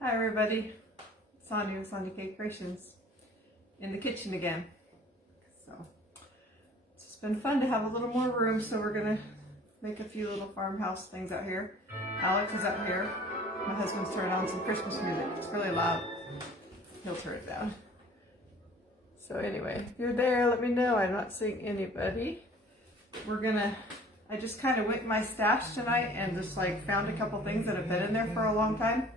Hi everybody, Sonia with Sonia Cake Creations in the kitchen again. So it's just been fun to have a little more room, so we're gonna make a few little farmhouse things out here. Alex is out here. My husband's turning on some Christmas music. It's really loud. He'll turn it down. So anyway, if you're there, let me know. I'm not seeing anybody. I just kind of went in my stash tonight and just like found a couple things that have been in there for a long time.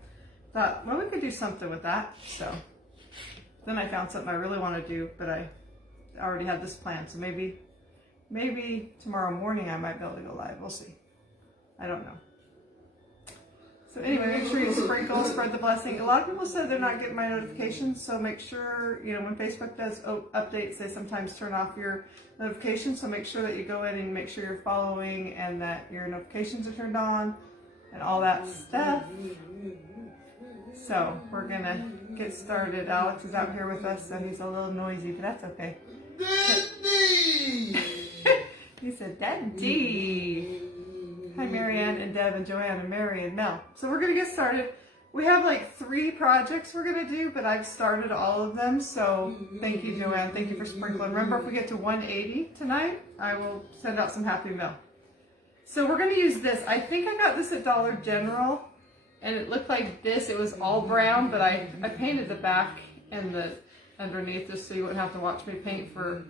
Thought, well, we could do something with that. So then I found something I really want to do, but I already had this plan. So maybe tomorrow morning I might be able to go live. We'll see. I don't know. So anyway, make sure you sprinkle, spread the blessing. A lot of people said they're not getting my notifications, so make sure, when Facebook does updates, they sometimes turn off your notifications. So make sure that you go in and make sure you're following and that your notifications are turned on and all that stuff. So we're gonna get started. Alex is out here with us, so he's a little noisy, but that's okay. Daddy! He said, Daddy! Hi, Marianne and Deb and Joanne and Mary and Mel. So we're gonna get started. We have like 3 projects we're gonna do, but I've started all of them. So thank you, Joanne. Thank you for sprinkling. Remember, if we get to 180 tonight, I will send out some Happy Mail. So we're gonna use this. I think I got this at Dollar General. And it looked like this. It was all brown, but I painted the back and the underneath just so you wouldn't have to watch me paint for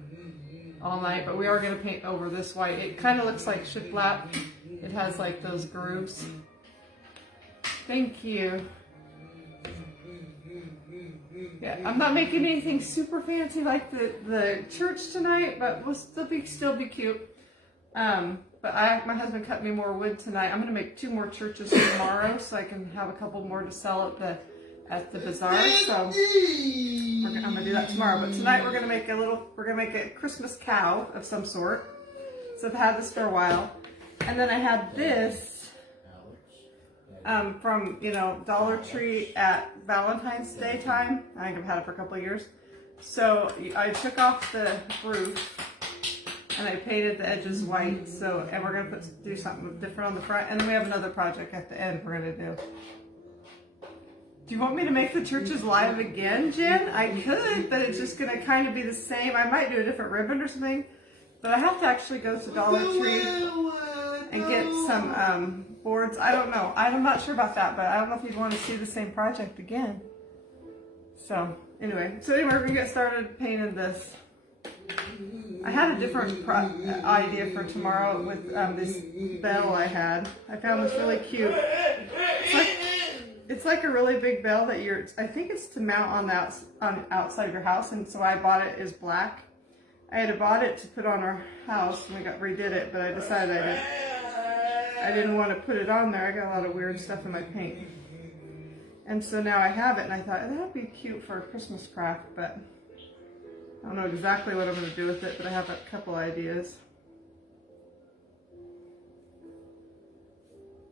all night. But we are going to paint over this white. It kind of looks like shiplap. It has like those grooves. Thank you. Yeah, I'm not making anything super fancy like the church tonight, but we'll still be cute. But my husband cut me more wood tonight. I'm gonna make 2 more churches tomorrow, so I can have a couple more to sell at the bazaar. So I'm gonna do that tomorrow. But tonight we're gonna make a Christmas cow of some sort. So I've had this for a while, and then I had this from Dollar Tree at Valentine's Day time. I think I've had it for a couple of years. So I took off the roof. And I painted the edges white, and we're gonna do something different on the front, and then we have another project at the end we're gonna do. Do you want me to make the churches live again, Jen? I could, but it's just gonna kind of be the same. I might do a different ribbon or something, but I have to actually go to Dollar Tree and get some boards. I don't know. I'm not sure about that, but I don't know if you'd want to see the same project again. So anyway, we're gonna get started painting this. I had a different idea for tomorrow with this bell I had. I found this really cute. It's like a really big bell that I think it's to mount on outside of your house, and so I bought it as black. I had bought it to put on our house and we redid it, but I decided I didn't want to put it on there. I got a lot of weird stuff in my paint. And so now I have it, and I thought that'd be cute for a Christmas craft, but I don't know exactly what I'm going to do with it, but I have a couple ideas.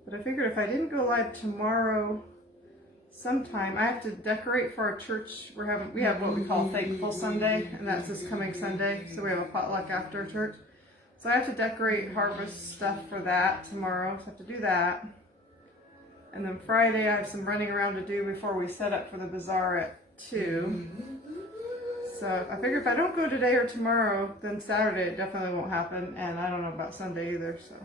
But I figured if I didn't go live tomorrow sometime, I have to decorate for our church. We have what we call Thankful Sunday, and that's this coming Sunday. So we have a potluck after church. So I have to decorate harvest stuff for that tomorrow. So I have to do that. And then Friday I have some running around to do before we set up for the bazaar at 2. So I figure if I don't go today or tomorrow, then Saturday it definitely won't happen, and I don't know about Sunday either. So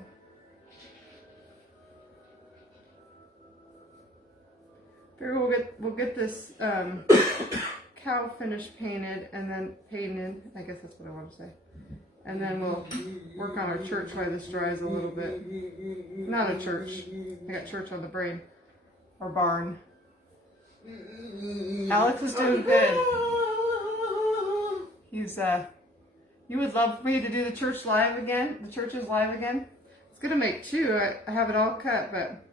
figure we'll get this cow finished painted, and then painted. I guess that's what I want to say. And then we'll work on our church while this dries a little bit. Not a church. I got church on the brain. Or barn. Alex is doing good. You would love for me to do the church live again? The church is live again? It's gonna make 2. I have it all cut, but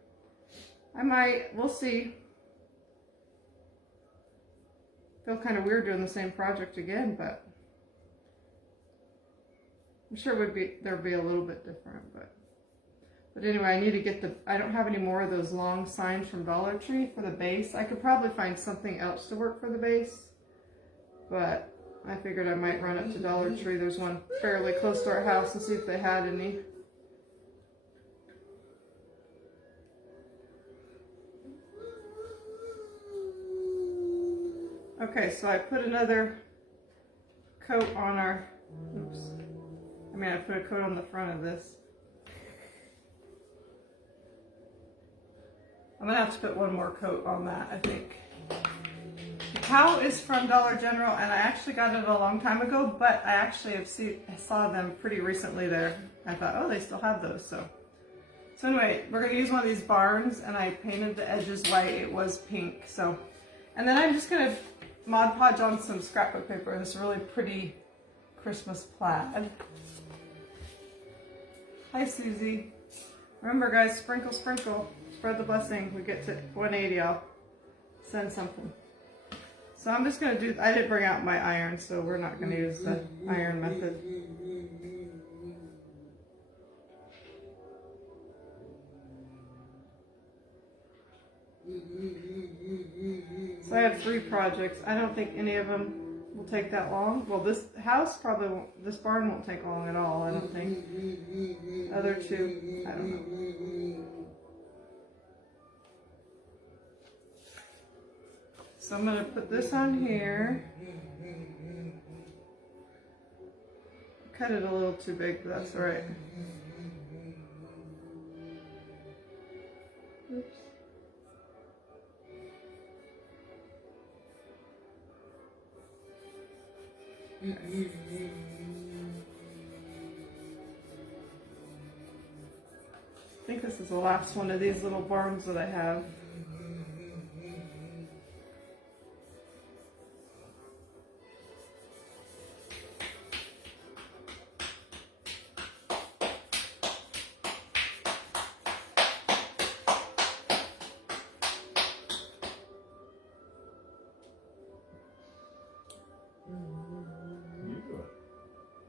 we'll see. Feel kind of weird doing the same project again, but I'm sure there'd be a little bit different, but anyway, I need to get I don't have any more of those long signs from Dollar Tree for the base. I could probably find something else to work for the base, but I figured I might run up to Dollar Tree. There's one fairly close to our house, and see if they had any. Okay, so I put another coat on our, oops. I put a coat on the front of this. I'm gonna have to put one more coat on that, I think. The cow is from Dollar General, and I actually got it a long time ago, but I actually saw them pretty recently there. I thought, oh, they still have those, so. So anyway, we're gonna use one of these barns, and I painted the edges white. It was pink, so. And then I'm just gonna Mod Podge on some scrapbook paper, this really pretty Christmas plaid. Hi, Susie. Remember, guys, sprinkle, sprinkle. Spread the blessing. We get to 180, I'll send something. So I'm just going to do, I didn't bring out my iron, so we're not going to use the iron method. So I have 3 projects. I don't think any of them will take that long. Well, this house probably won't, this barn won't take long at all, I don't think. Other 2, I don't know. So I'm going to put this on here. Cut it a little too big, but that's all right. Oops. Okay. I think this is the last one of these little barns that I have.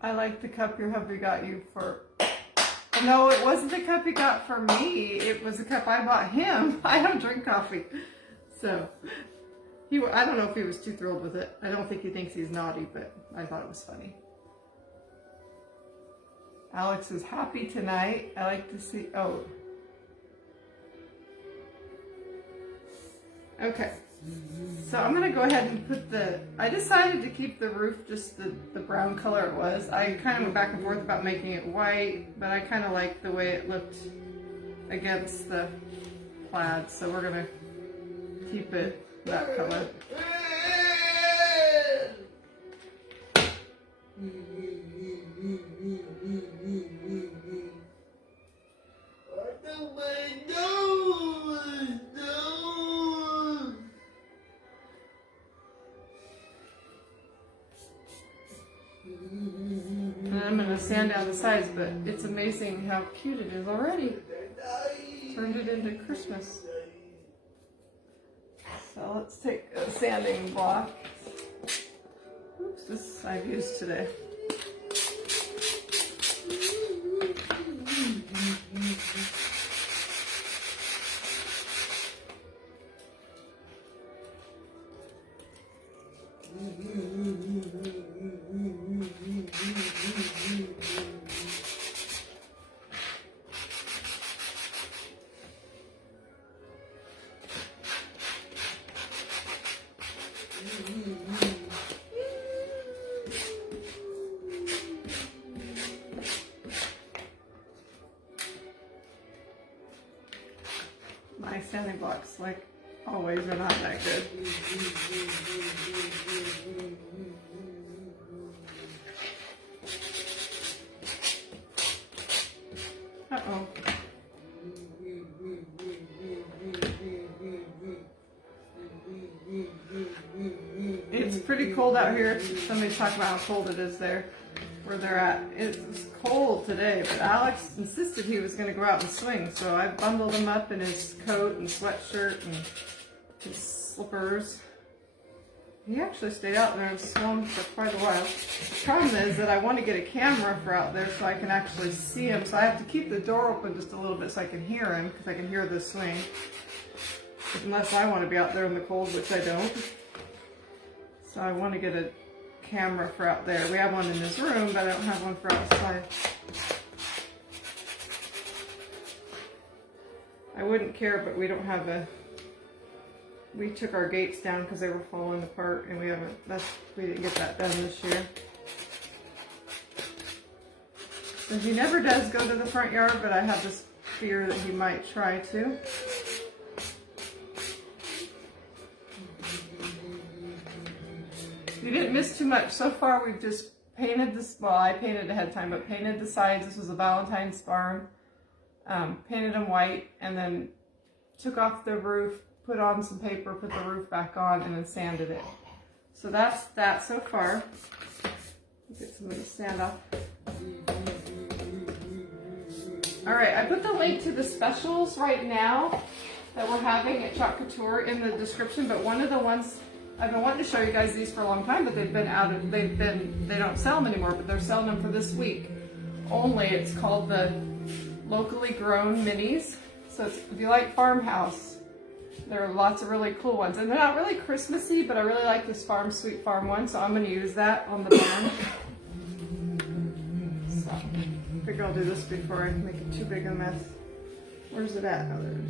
I like the cup your hubby got you for... No, it wasn't the cup he got for me. It was the cup I bought him. I don't drink coffee. So, I don't know if he was too thrilled with it. I don't think he thinks he's naughty, but I thought it was funny. Alex is happy tonight. I like to see... Oh. Okay. So I'm going to go ahead and put I decided to keep the roof just the brown color it was. I kind of went back and forth about making it white, but I kind of liked the way it looked against the plaid, so we're going to keep it that color. And I'm going to sand down the sides, but it's amazing how cute it is already. Turned it into Christmas. So let's take a sanding block. Oops, this I've used today. My sanding blocks, like always, are not that good. Uh-oh. It's pretty cold out here. Somebody talk about how cold it is there, where they're at. It's cold today, but Alex insisted he was going to go out and swing, so I bundled him up in his coat and sweatshirt and his slippers. He actually stayed out there and swung for quite a while. The problem is that I want to get a camera for out there so I can actually see him, so I have to keep the door open just a little bit so I can hear him, because I can hear the swing. Unless I want to be out there in the cold, which I don't. So I want to get a camera for out there. We have one in this room, but I don't have one for outside. I wouldn't care, but we don't have a we took our gates down because they were falling apart, and we didn't get that done this year. So he never does go to the front yard, but I have this fear that he might try to. We didn't miss too much. So far we've just painted this, well, I painted ahead of time, but painted the sides. This was a Valentine's barn. Painted them white, and then took off the roof, put on some paper, put the roof back on, and then sanded it. So that's that so far. Get somebody to stand up. All right, I put the link to the specials right now that we're having at Chalk Couture in the description, but one of the ones, I've been wanting to show you guys these for a long time, but they don't sell them anymore, but they're selling them for this week only. It's called the Locally Grown Minis. So if you like farmhouse, there are lots of really cool ones. And they're not really Christmassy, but I really like this Farm Sweet Farm one, so I'm going to use that on the barn. So I figure I'll do this before I make it too big a mess. Where's it at? Oh, there it is.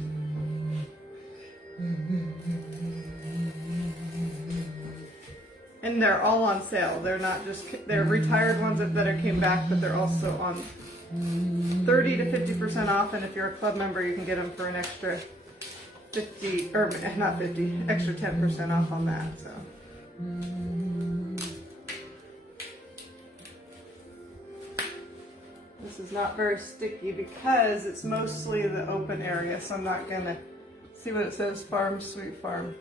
And they're all on sale. They're not just, they're retired ones that came back, but they're also on 30 to 50% off. And if you're a club member, you can get them for an extra 50, or not 50, extra 10% off on that. So. This is not very sticky because it's mostly the open area. So I'm not gonna see what it says, Farm Sweet Farm.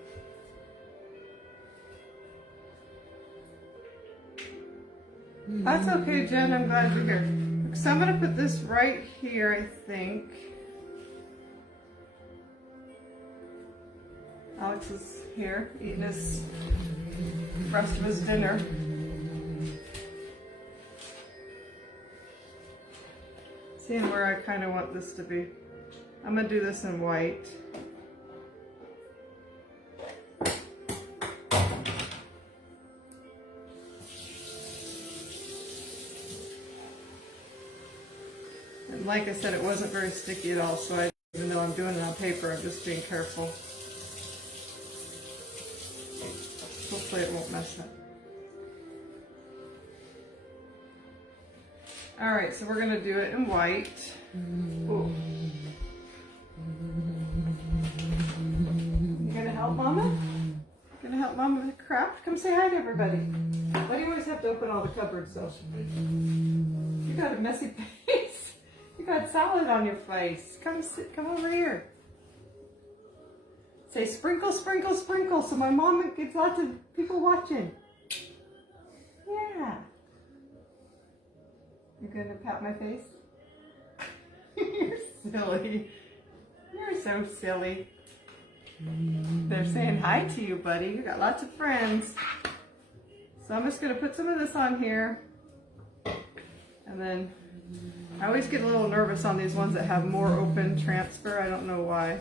That's okay, Jen, I'm glad you're here. So I'm gonna put this right here, I think. Alex is here eating the rest of his dinner. Seeing where I kind of want this to be. I'm gonna do this in white. And like I said, it wasn't very sticky at all, so even though I'm doing it on paper, I'm just being careful. Hopefully it won't mess up. Alright, so we're going to do it in white. Ooh. You going to help Mama? Going to help Mama with the craft? Come say hi to everybody. Why do you always have to open all the cupboards though? You got a messy face. You got salad on your face. Come over here. Say sprinkle, sprinkle, sprinkle, so my mom gets lots of people watching. Yeah. You gonna pat my face? You're silly. You're so silly. They're saying hi to you, buddy. You got lots of friends. So I'm just gonna put some of this on here. And then I always get a little nervous on these ones that have more open transfer. I don't know why.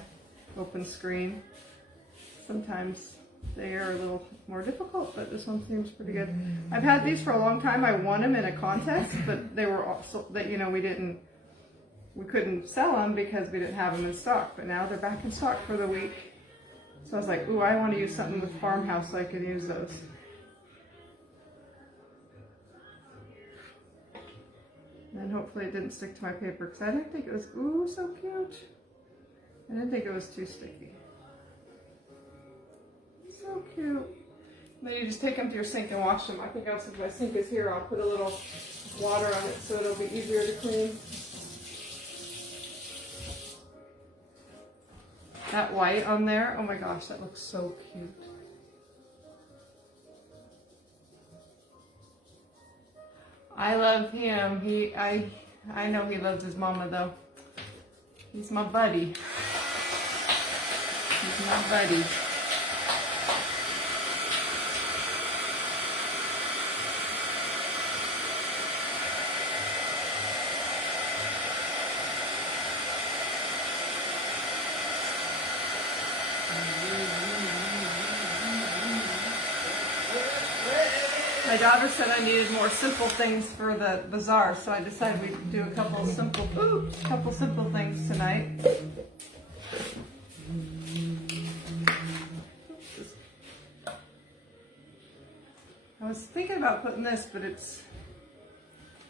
Open screen. Sometimes they are a little more difficult, but this one seems pretty good. I've had these for a long time. I won them in a contest, but they were also that, you know, we couldn't sell them because we didn't have them in stock. But now they're back in stock for the week. So I was like, ooh, I want to use something with farmhouse so I can use those. And hopefully it didn't stick to my paper because I didn't think it was, ooh, so cute. I didn't think it was too sticky. So cute. And then you just take them to your sink and wash them. I think since my sink is here, I'll put a little water on it so it'll be easier to clean. That white on there, oh my gosh, that looks so cute. I love him. I know he loves his mama though. He's my buddy. He's my buddy. My daughter said I needed more simple things for the bazaar, so I decided we'd do a couple simple things tonight. was thinking about putting this, but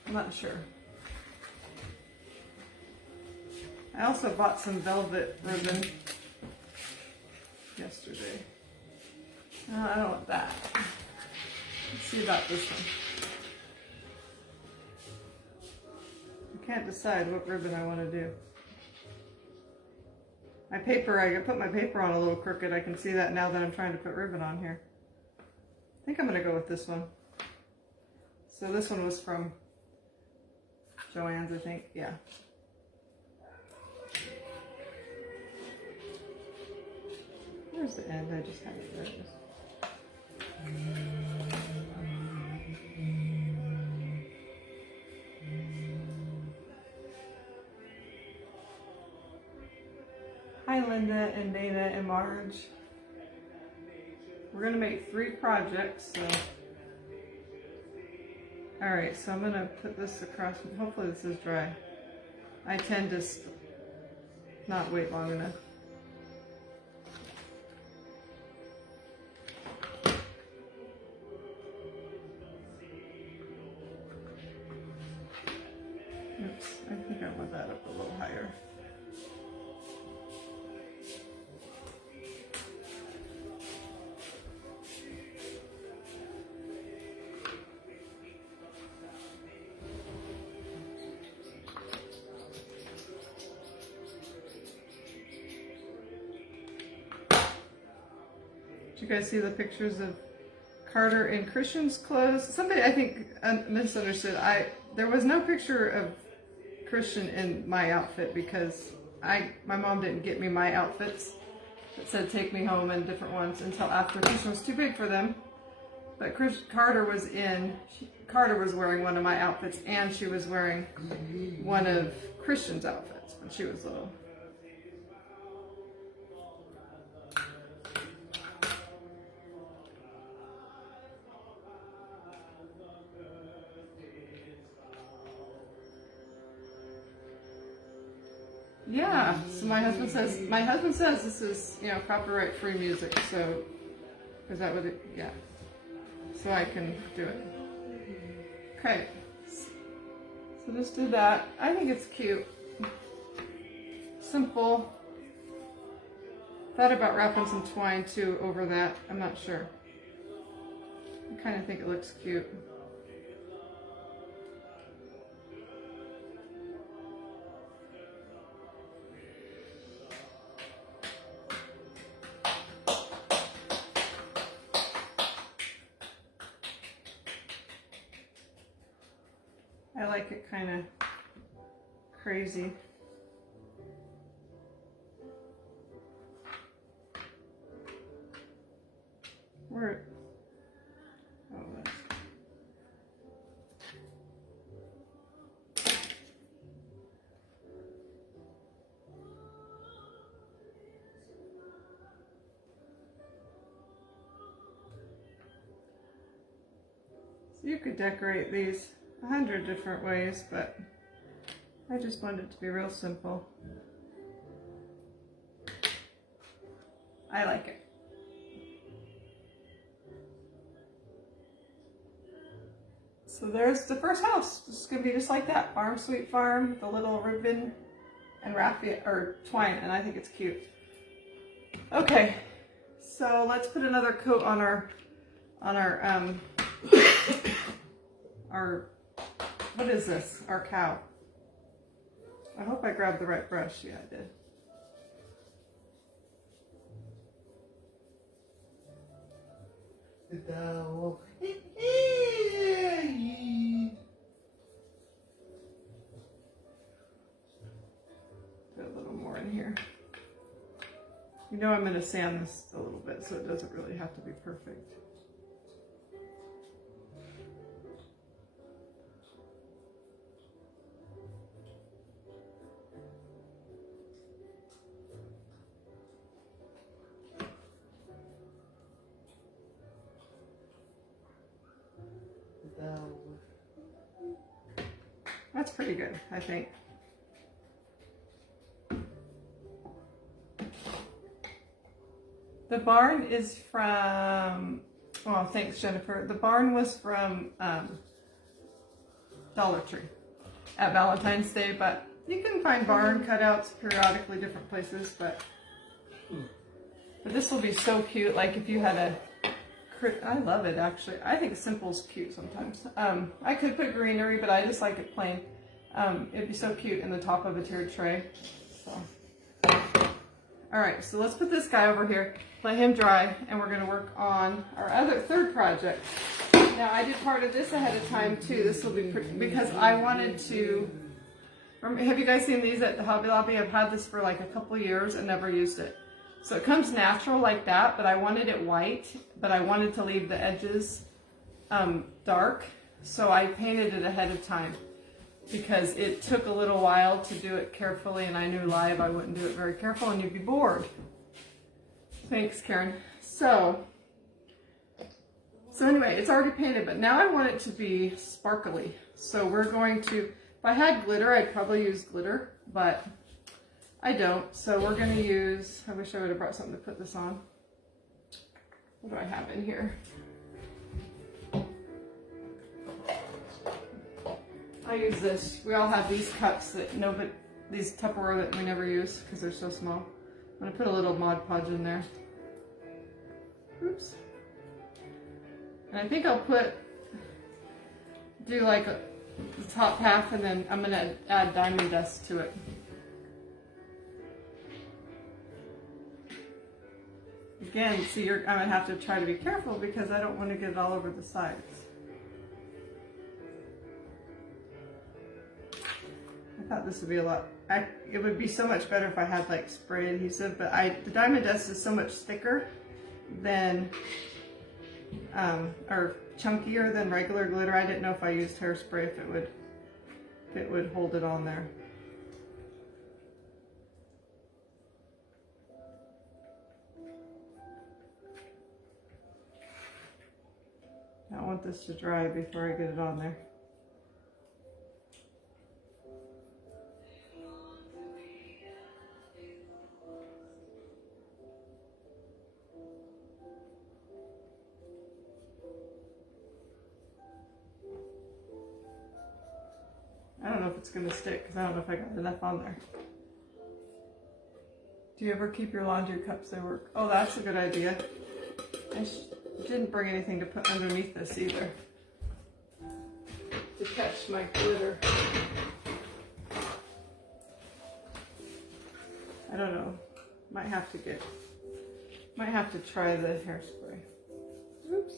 I'm not sure. I also bought some velvet ribbon yesterday. I don't want that. Let's see about this one. I can't decide what ribbon I want to do. My paper, I put my paper on a little crooked. I can see that now that I'm trying to put ribbon on here. I think I'm going to go with this one. So this one was from Joann's, I think. Yeah. Where's the end? I just had it. There it is. Hi Linda and Dana and Marge. We're going to make 3 projects, so. Alright, so I'm going to put this across. Hopefully this is dry. I tend to not wait long enough. Oops, I think I want that up a little higher. Did you guys see the pictures of Carter in Christian's clothes? Somebody, I think, misunderstood. There was no picture of Christian in my outfit because my mom didn't get me my outfits. It said take me home and different ones until after Christian was too big for them. But Carter was wearing one of my outfits and she was wearing one of Christian's outfits when she was little. Yeah, so my husband says this is, copyright free music, so, because that would, yeah, so I can do it. Okay, so just do that. I think it's cute. Simple. Thought about wrapping some twine too over that. I'm not sure. I kind of think it looks cute. I like it kind of crazy. So you could decorate these 100 different ways, but I just wanted it to be real simple. I like it. So there's the first house. It's gonna be just like that. Farm Sweet Farm, the little ribbon and raffia or twine, and I think it's cute. Okay, so let's put another coat on our what is this? Our cow. I hope I grabbed the right brush. Yeah, I did. Put a little more in here. You know I'm going to sand this a little bit so it doesn't really have to be perfect. That's pretty good, I think. The barn is from Oh, thanks, Jennifer. The barn was from Dollar Tree at Valentine's Day, but you can find barn cutouts periodically different places, but this will be so cute. Like if you had a, I love it actually. I think simple's cute sometimes. I could put greenery, but I just like it plain. It'd be so cute in the top of a tiered tray. So, all right, so let's put this guy over here, let him dry, and we're gonna work on our third project. Now I did part of this ahead of time too. This will be because I wanted to. Have you guys seen these at the Hobby Lobby? I've had this for like a couple years and never used it. So it comes natural like that, but I wanted it white, but I wanted to leave the edges dark. So I painted it ahead of time because it took a little while to do it carefully, and I knew live I wouldn't do it very careful and you'd be bored. Thanks, Karen. So anyway, it's already painted, but now I want it to be sparkly. So we're going to, if I had glitter, I'd probably use glitter, but I don't. So we're going to use, I wish I would have brought something to put this on. What do I have in here? I use this. We all have these cups that these Tupperware that we never use because they're so small. I'm going to put a little Mod Podge in there. Oops. And I think I'll do like the top half, and then I'm going to add diamond dust to it. Again, see, I'm going to have to try to be careful because I don't want to get it all over the sides. I thought this would be a lot, it would be so much better if I had like spray adhesive, but the diamond dust is so much thicker than, or chunkier than regular glitter. I didn't know if I used hairspray if it would hold it on there. I want this to dry before I get it on there. I don't know if it's going to stick because I don't know if I got enough on there. Do you ever keep your laundry cups at work? Oh, that's a good idea. I didn't bring anything to put underneath this either to catch my glitter. I don't know. Might have to try the hairspray. Oops.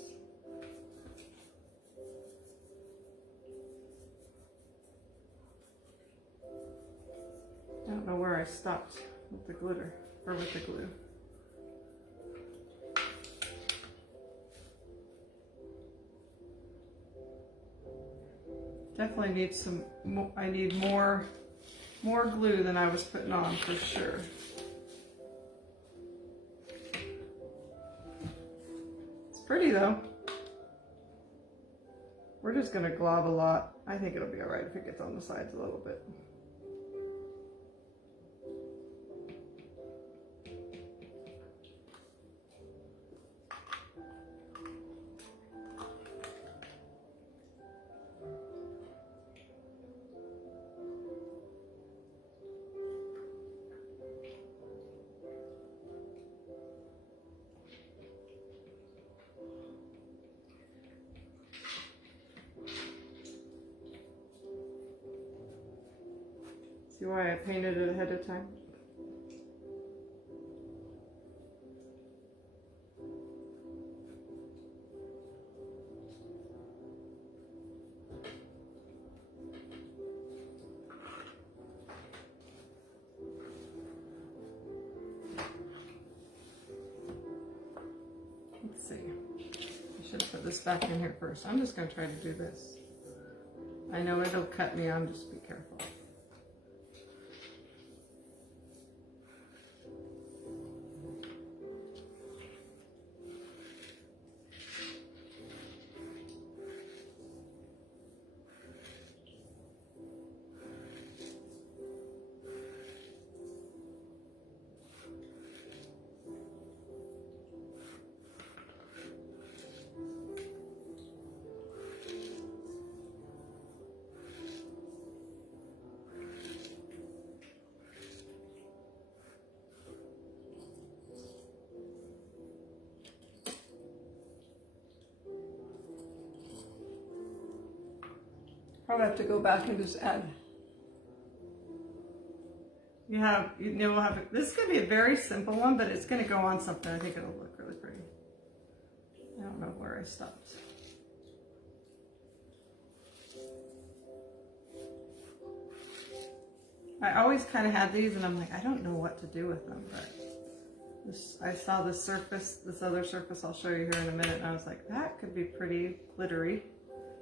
I don't know where I stopped with the glitter or with the glue. Definitely need some, I need more glue than I was putting on for sure. It's pretty though. We're just gonna glob a lot. I think it'll be all right if it gets on the sides a little bit. See why I painted it ahead of time? Let's see. I should have put this back in here first. I'm just going to try to do this. I know it'll cut me on, just be careful. Probably have to go back and just add. We'll have, this is going to be a very simple one, but it's going to go on something. I think it'll look really pretty. I don't know where I stopped. I always kind of had these and I'm like, I don't know what to do with them, but I saw this surface, this other surface I'll show you here in a minute, and I was like, that could be pretty glittery.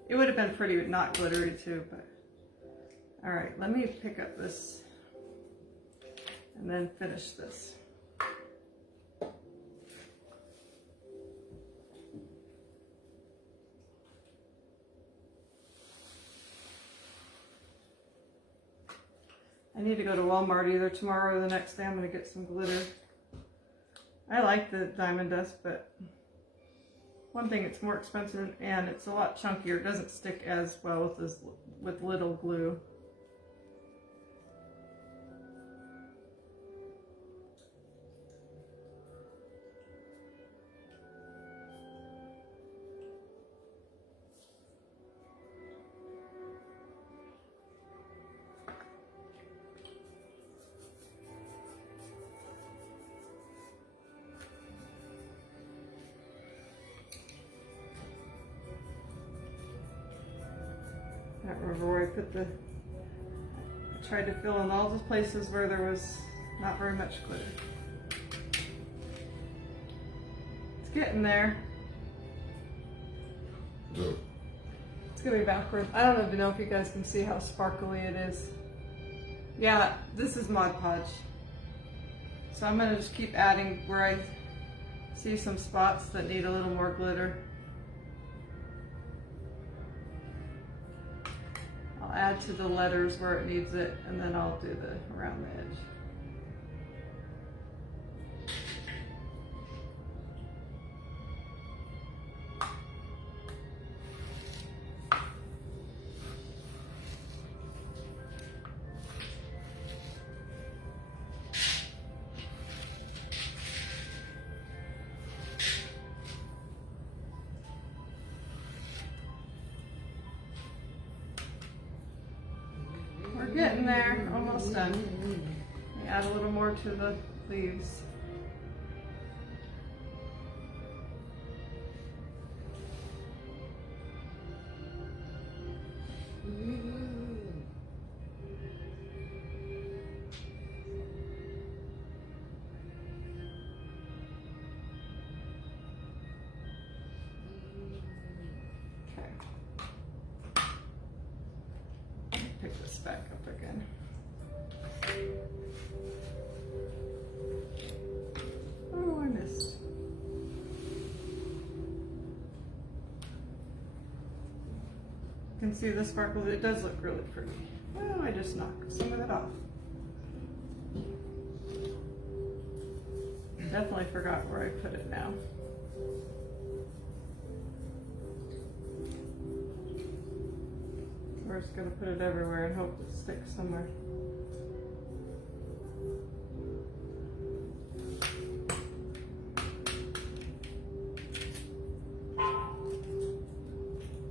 It would have been pretty not glittery too, but all right, let me pick up this and then finish this. I need to go to Walmart either tomorrow or the next day. I'm going to get some glitter. I like the diamond dust, but one thing, it's more expensive and it's a lot chunkier. It doesn't stick as well with little glue. I don't remember where I put I tried to fill in all the places where there was not very much glitter. It's getting there. It's gonna be backward. I don't even know if you guys can see how sparkly it is. Yeah, this is Mod Podge. So I'm gonna just keep adding where I see some spots that need a little more glitter. I'll add to the letters where it needs it, and then I'll do the around the edge. Getting there, almost done. Add a little more to the leaves. Pick this back up again. Oh, I missed. You can see the sparkles. It does look really pretty. Oh, I just knocked some of it off. Definitely forgot where I put it now. We're just going to put it everywhere and hope it sticks somewhere.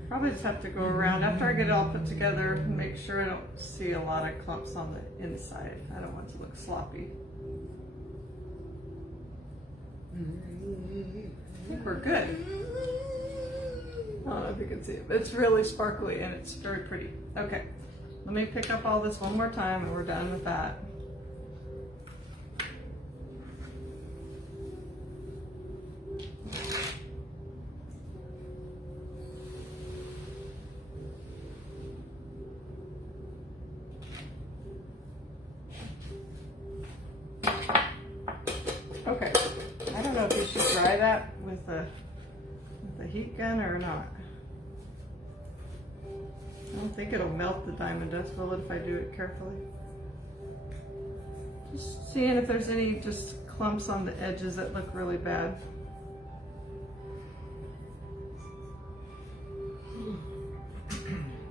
Probably just have to go around after I get it all put together and make sure I don't see a lot of clumps on the inside. I don't want it to look sloppy. I think we're good. I don't know if you can see it, but it's really sparkly and it's very pretty. Okay, let me pick up all this one more time and we're done with that. Okay, I don't know if you should dry that with the heat gun or not. I don't think it'll melt the diamond dust, will it, if I do it carefully? Just seeing if there's any just clumps on the edges that look really bad.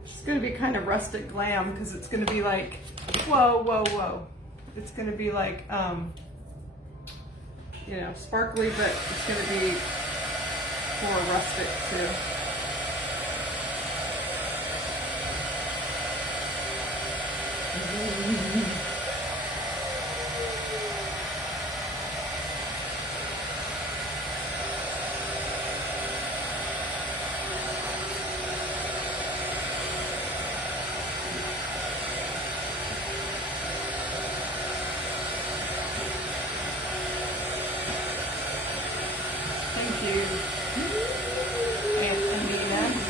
It's going to be kind of rustic glam because it's going to be like, whoa, whoa, whoa. It's going to be like, you know, sparkly, but it's going to be more rustic too.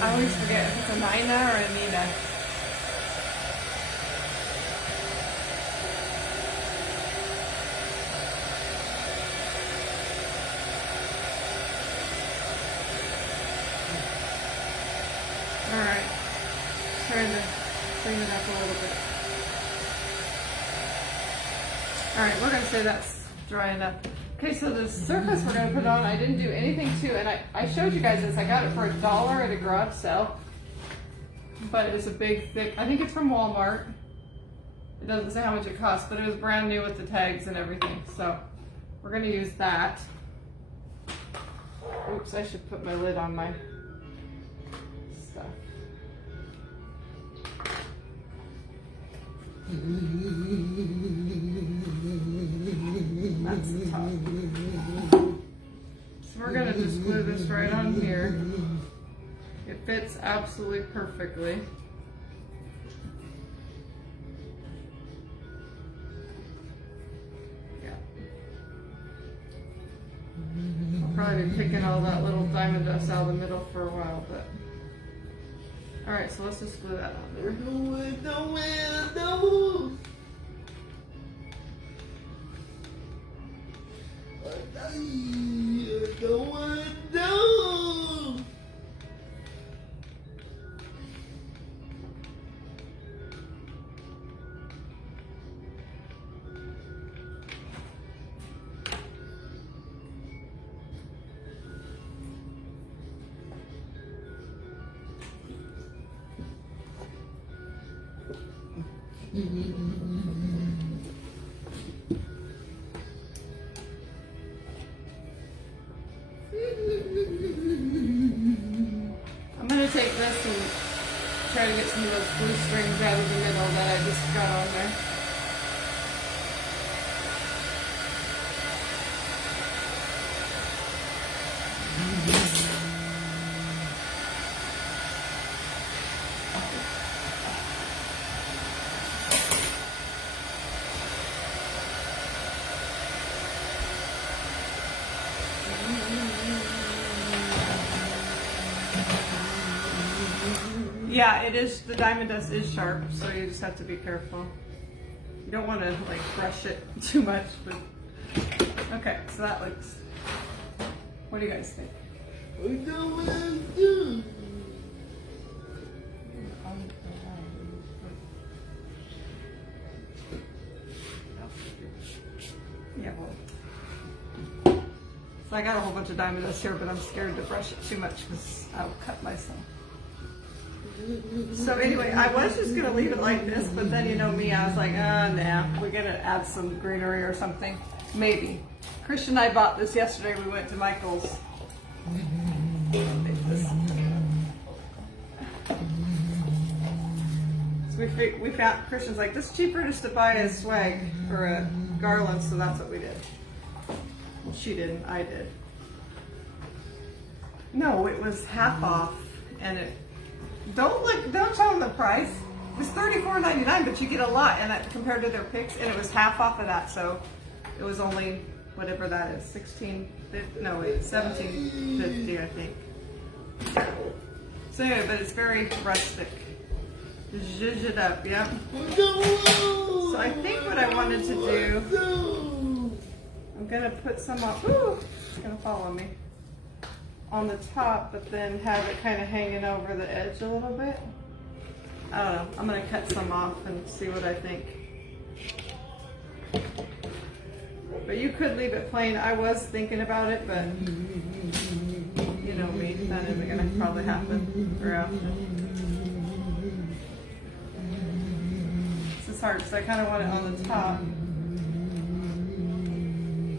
I always forget if it's a Nina or a Nina. Alright, trying to clean it up a little bit. Alright, we're going to say that's dry enough. Okay, so the surface we're going to put on, I didn't do anything to, and I showed you guys this. I got it for $1 at a garage sale, but it was a big, thick, I think it's from Walmart. It doesn't say how much it costs, but it was brand new with the tags and everything, so we're going to use that. Oops, I should put my lid on my stuff. That's the top. So we're going to just glue this right on here. It fits absolutely perfectly. Yeah. I'll probably be picking all that little diamond dust out of the middle for a while, but alright, so let's just glue that on there. I'm going to take this and try to get some of those blue strings out of the middle that I just got on there. Yeah, it is, the diamond dust is sharp, so you just have to be careful. You don't want to like brush it too much, but okay, so that looks, what do you guys think? Yeah, well, so I got a whole bunch of diamond dust here, but I'm scared to brush it too much because I'll cut myself. So anyway, I was just going to leave it like this, but then you know me, I was like, nah, we're going to add some greenery or something. Maybe. Christian and I bought this yesterday. We went to Michael's. So we found, Christian's like, this is cheaper just to buy a swag or a garland, so that's what we did. Well, she didn't, I did. No, it was half off, and it, don't tell them the price. It was $34.99, but you get a lot, and that compared to their picks, and it was half off of that, so it was only whatever that is, $17.50, I think. So anyway, but it's very rustic. Zhuzh it up, yep. So I think what I wanted to do, I'm gonna put some up. Ooh, it's gonna fall on me. On the top, but then have it kind of hanging over the edge a little bit. I don't know. I'm going to cut some off and see what I think. But you could leave it plain. I was thinking about it, but you know me. That isn't going to probably happen very often. This is hard because I kind of want it on the top.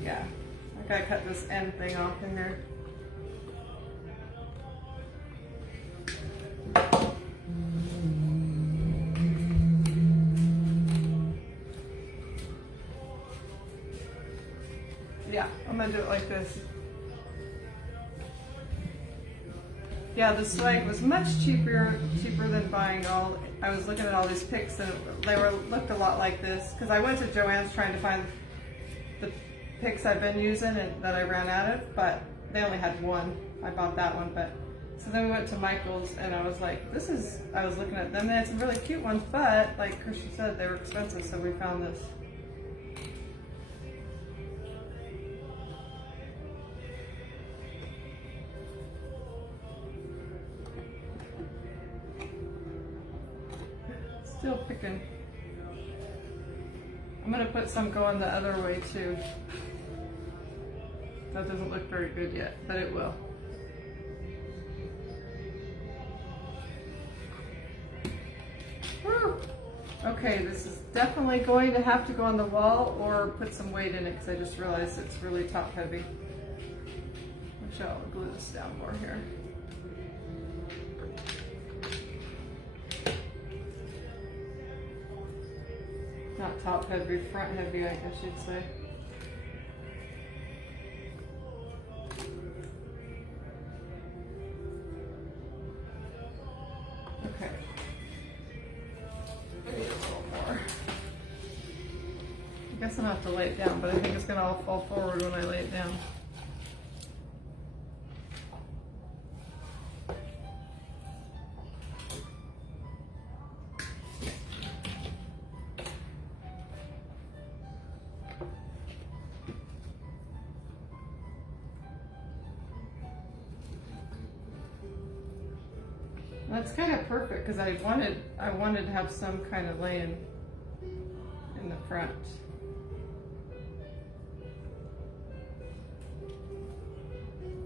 Yeah. I got to cut this end thing off in here. gonna do it like this. Yeah, the swag was much cheaper than buying all. I was looking at all these picks and they looked a lot like this because I went to Joann's trying to find the picks I've been using and that I ran out of, but they only had one. I bought that one, but so then we went to Michael's and I was like, I was looking at them. They had some really cute ones, but like Christian said, they were expensive, so we found this. Still picking. I'm gonna put some going the other way too. That doesn't look very good yet, but it will. Whew. Okay, this is definitely going to have to go on the wall or put some weight in it because I just realized it's really top heavy. Which I'll glue this down more here. Not top heavy, front heavy, I guess you'd say. Okay. Maybe a little more. I guess I'm gonna have to lay it down, but I think it's gonna all fall forward when I lay it down. That's kind of perfect because I wanted to have some kind of laying in the front.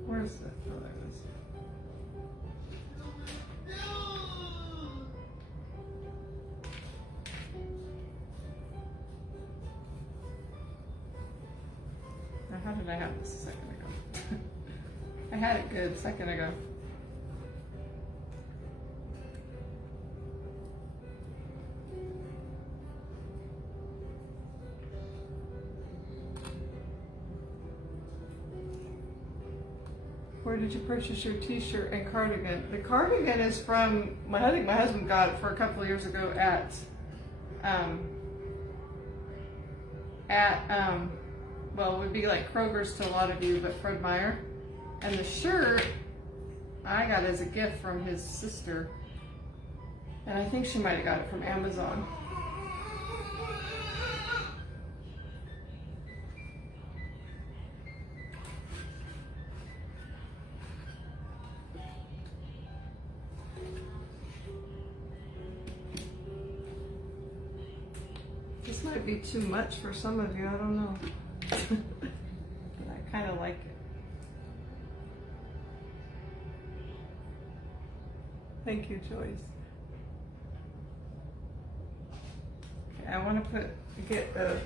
Where's the? Oh, there it is. Now, how did I have this a second ago? I had it good a second ago. Where did you purchase your t-shirt and cardigan? The cardigan is from, I think my husband got it for a couple of years ago at well, it would be like Kroger's to a lot of you, but Fred Meyer. And the shirt I got as a gift from his sister. And I think she might have got it from Amazon. This might be too much for some of you, I don't know. But I kind of like it. Thank you, Joyce. Okay, I want to get a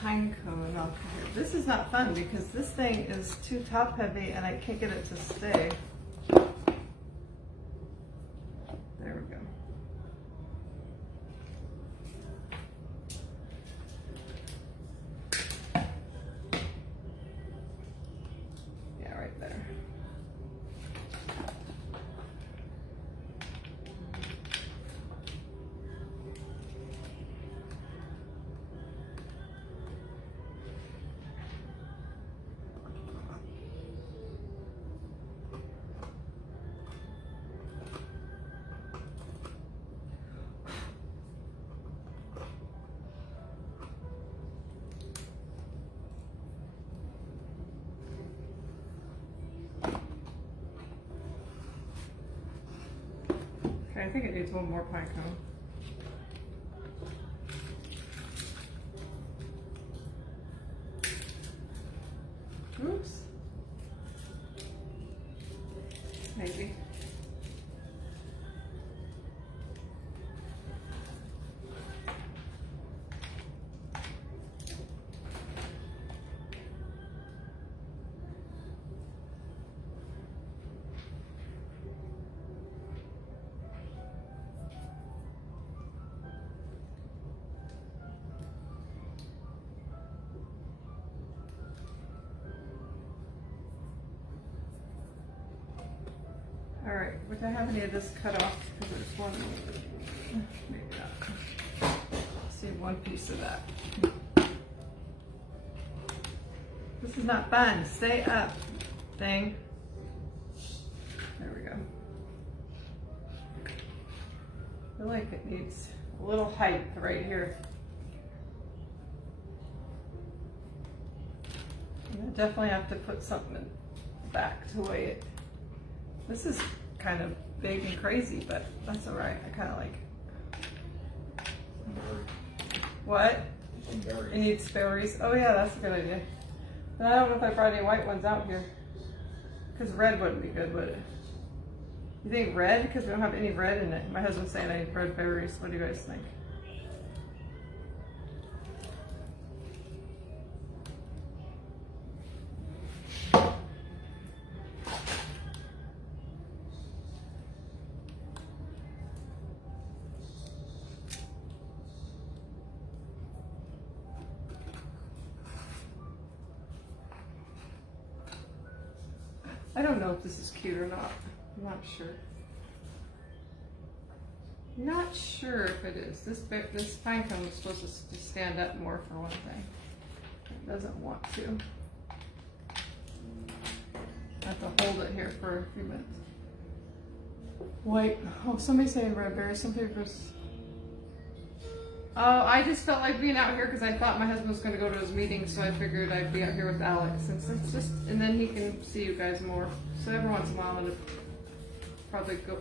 pine cone off here. This is not fun because this thing is too top heavy and I can't get it to stay. There we go. I think it needs one more pine cone. Oops. Maybe. Would I have any of this cut off? Because there's one. Maybe not. See one piece of that. This is not fun. Stay up, thing. There we go. I feel like it needs a little height right here. I definitely have to put something back to weigh it. This is kind of big and crazy, but that's all right. I kind of like it. What? It needs berries. Oh yeah, that's a good idea. But I don't know if I brought any white ones out here. Because red wouldn't be good, would it? You think red? Because we don't have any red in it. My husband's saying I need red berries. What do you guys think? I don't know if this is cute or not. I'm not sure. Not sure if it is. This pine cone is supposed to stand up more for one thing. It doesn't want to. I have to hold it here for a few minutes. White. Oh, somebody's saying red berries. Some people's. Oh, I just felt like being out here because I thought my husband was going to go to his meeting, so I figured I'd be out here with Alex, and and then he can see you guys more. So every once in a while, I'll probably go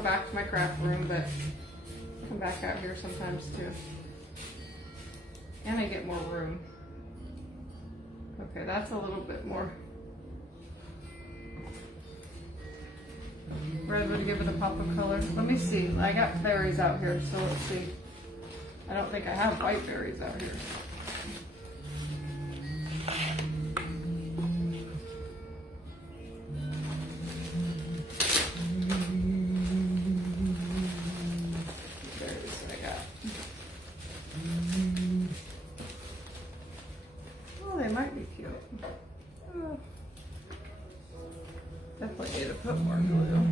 back to my craft room, but come back out here sometimes too. And I get more room. Okay, that's a little bit more. Red would give it a pop of color. Let me see. I got berries out here, so let's see. I don't think I have white berries out here. Berries I got. Oh, they might be cute. Oh. Definitely need to put more glue.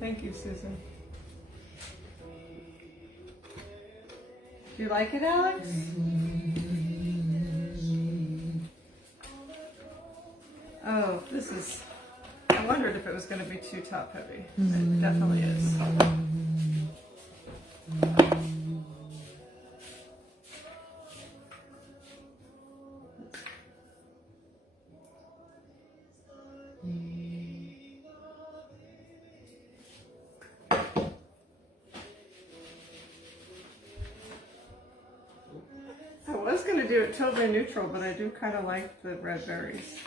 Thank you, Susan. Do you like it, Alex? Oh, this is, I wondered if it was going to be too top heavy. It definitely is. I was going to do it totally neutral, but I do kind of like the red berries.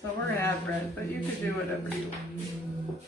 So we're going to add red, but you could do whatever you want.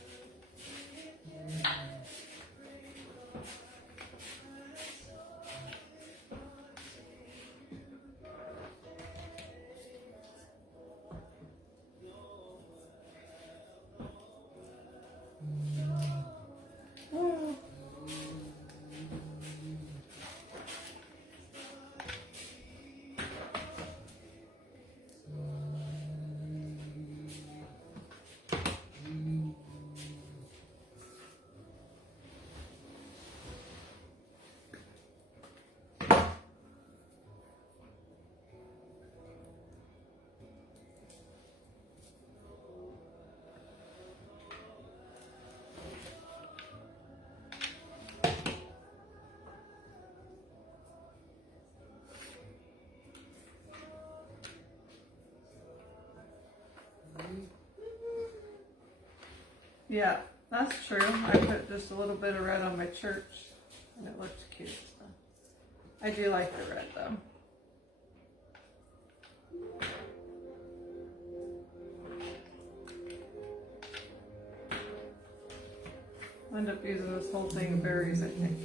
Yeah, that's true. I put just a little bit of red on my church and it looks cute. So I do like the red though. I'll end up using this whole thing of berries, I think.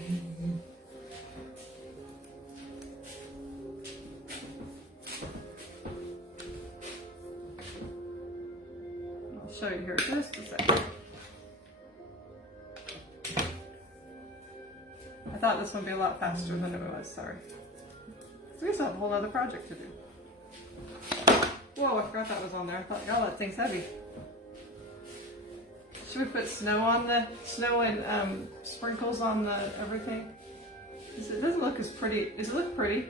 I'll show you here just a second. thought this one would be a lot faster than it was, sorry. So we still have a whole other project to do. Whoa, I forgot that was on there. I thought, oh, that thing's heavy. Should we put snow and sprinkles on the everything? It doesn't look as pretty. Does it look pretty?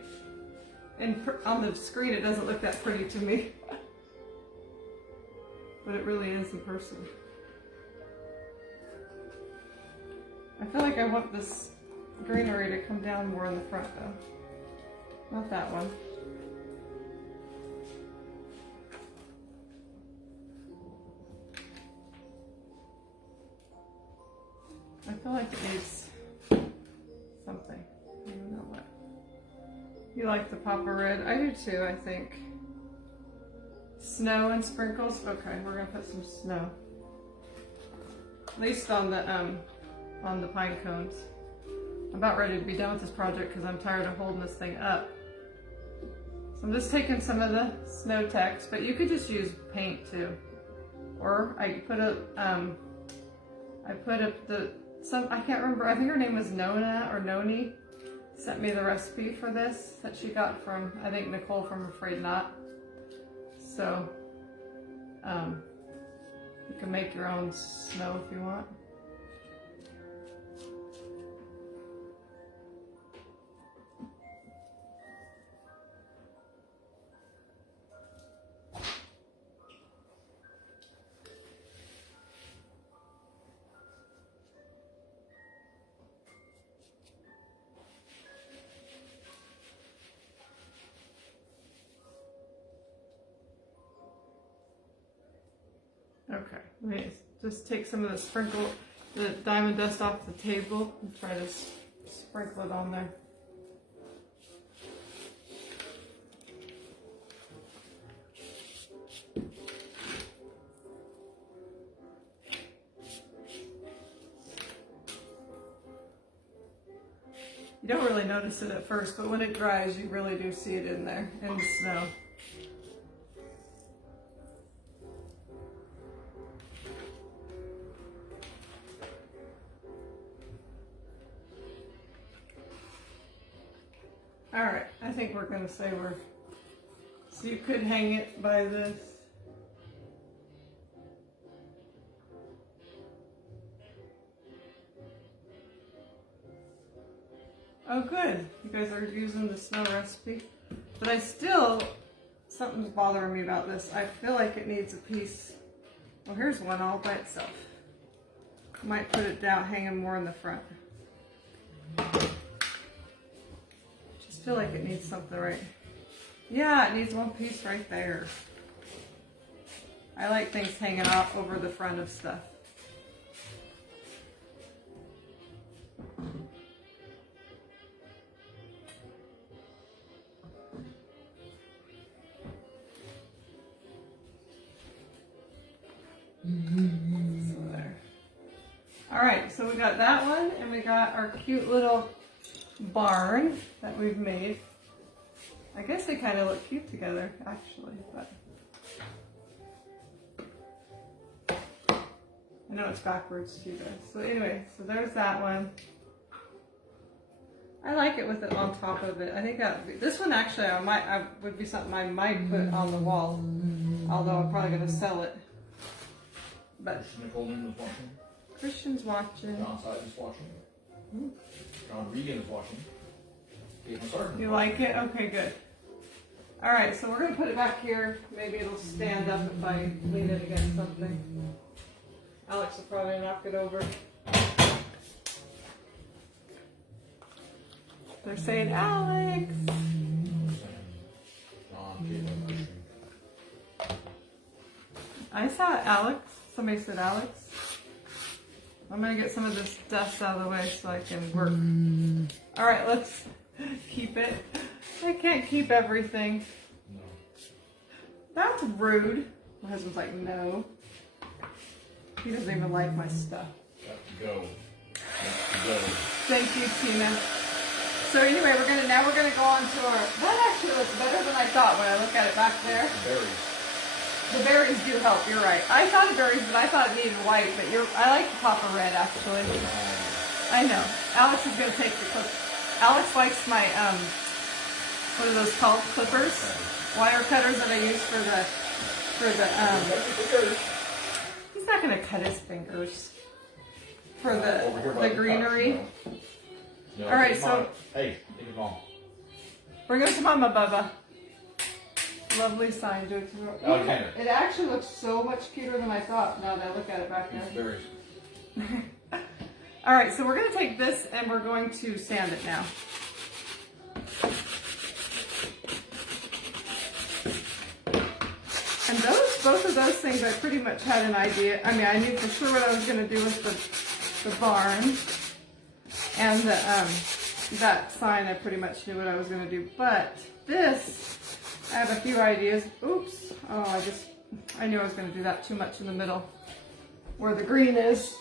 And on the screen, it doesn't look that pretty to me. But it really is in person. I feel like I want this greenery to come down more in the front though. Not that one. I feel like it needs something. I don't know what. You like the pop of red? I do too, I think. Snow and sprinkles? Okay, we're gonna put some snow. At least on the pine cones. I'm about ready to be done with this project because I'm tired of holding this thing up. So I'm just taking some of the snow text, but you could just use paint too. Or I put I can't remember, I think her name was Nona or Noni, sent me the recipe for this that she got from, I think, Nicole from Afraid Not. So, you can make your own snow if you want. Okay, let me just take some of the diamond dust off the table and try to sprinkle it on there. You don't really notice it at first, but when it dries, you really do see it in there, in the snow. Alright, I think we're going to say so you could hang it by this. Oh good, you guys are using the snow recipe. But something's bothering me about this. I feel like it needs a piece. Well, here's one all by itself. I might put it down, hanging more in the front. I feel like it needs something right. Yeah, it needs one piece right there. I like things hanging off over the front of stuff. So there. All right, so we got that one, and we got our cute little barn that we've made. I guess they kind of look cute together, actually, but I know it's backwards too, guys. So anyway, so there's that one. I like it with it on top of it. I think that would be, this one actually would be something I might put on the wall, although I'm probably going to sell it. But Nicole was watching. Christian's watching. John Side is watching. John Regan is watching. You like it? Okay, good. All right, so we're going to put it back here. Maybe it'll stand up if I lean it against something. Alex will probably knock it over. They're saying Alex. I saw Alex. Somebody said Alex. I'm going to get some of this dust out of the way so I can work. All right, let's keep it. I can't keep everything. No. That's rude. My husband's like, no. He doesn't even like my stuff. Got to go. Got to go. Thank you, Tina. So anyway, we're gonna go on to our. That actually looks better than I thought when I look at it back there. Berries. The berries do help. You're right. I thought of berries, but I thought it needed white. But I like the pop of red actually. I know. Alex is going to take the clip. Alex likes my, what are those called? Clippers? Wire cutters that I use for the, he's not going to cut his fingers. For the greenery. No, all right, so. Hey, give it mom. Bring it to Mama, Bubba. Lovely sign. Do it to her. Alexander. It actually looks so much cuter than I thought now that I look at it back there. Berries. All right, so we're going to take this and we're going to sand it now. And both of those things I pretty much had an idea. I mean, I knew for sure what I was going to do with the barn and that sign. I pretty much knew what I was going to do. But this, I have a few ideas. Oops. Oh, I knew I was going to do that too much in the middle where the green is.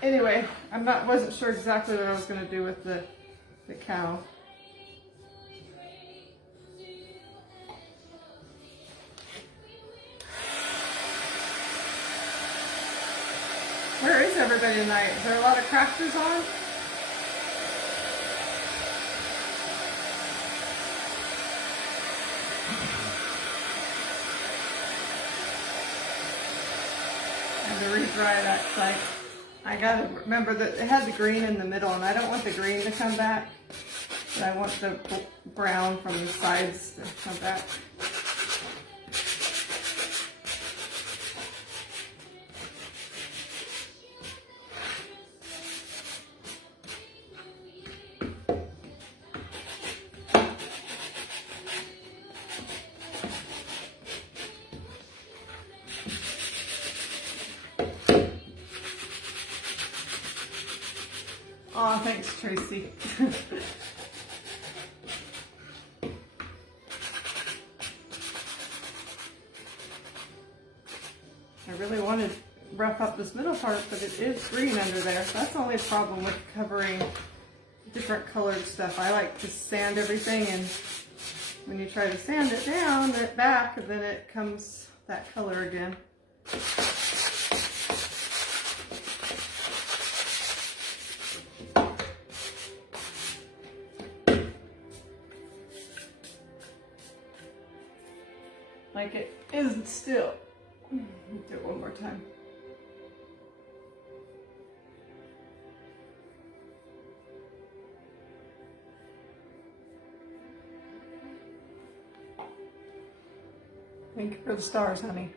Anyway, wasn't sure exactly what I was going to do with the cow. Where is everybody tonight? Is there a lot of crafters on? And to redry that site. I gotta remember that it had the green in the middle, and I don't want the green to come back, but I want the brown from the sides to come back. Oh, thanks, Tracy. I really wanted to rough up this middle part, but it is green under there. So that's the only problem with covering different colored stuff. I like to sand everything, and when you try to sand it down, it back, then it comes that color again. Like it isn't still. Do it one more time. Thank you for the stars, honey.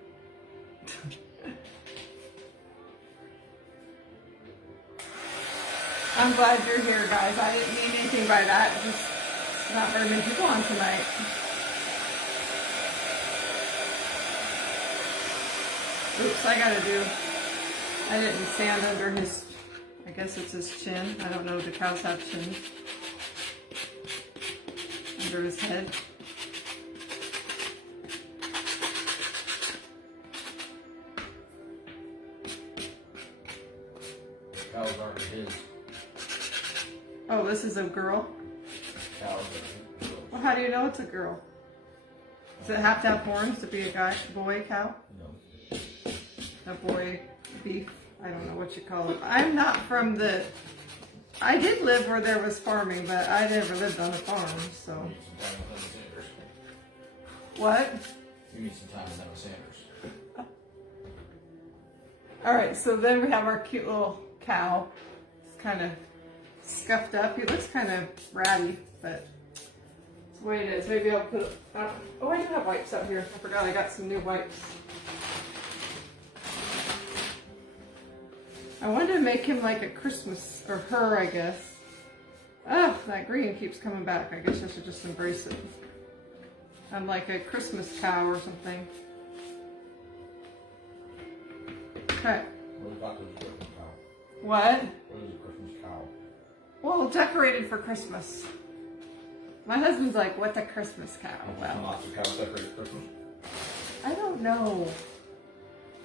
I'm glad you're here, guys. I didn't mean anything by that. Just not very many people on tonight. Oops, I didn't sand under his, I guess it's his chin. I don't know, do cows have chins? Under his head. Cows aren't his. Oh, this is a girl? Cows are his. Well, how do you know it's a girl? Does it have to have horns to be a boy cow? No. A boy beef? I don't know what you call it. I'm not from I did live where there was farming, but I never lived on a farm, so. You need some time with Emma Sanders. What? You need some time with Emma Sanders. All right, so then we have our cute little cow. It's kind of scuffed up. He looks kind of ratty, but it's the way it is. Maybe I'll put, oh, I do have wipes out here. I forgot I got some new wipes. I wanted to make him like a Christmas, or her, I guess. Oh, that green keeps coming back. I guess I should just embrace it. I'm like a Christmas cow or something. Okay. What about the Christmas cow? What? What is a Christmas cow? Well, decorated for Christmas. My husband's like, what's a Christmas cow? Well, Lots of cows decorated for Christmas. I don't know.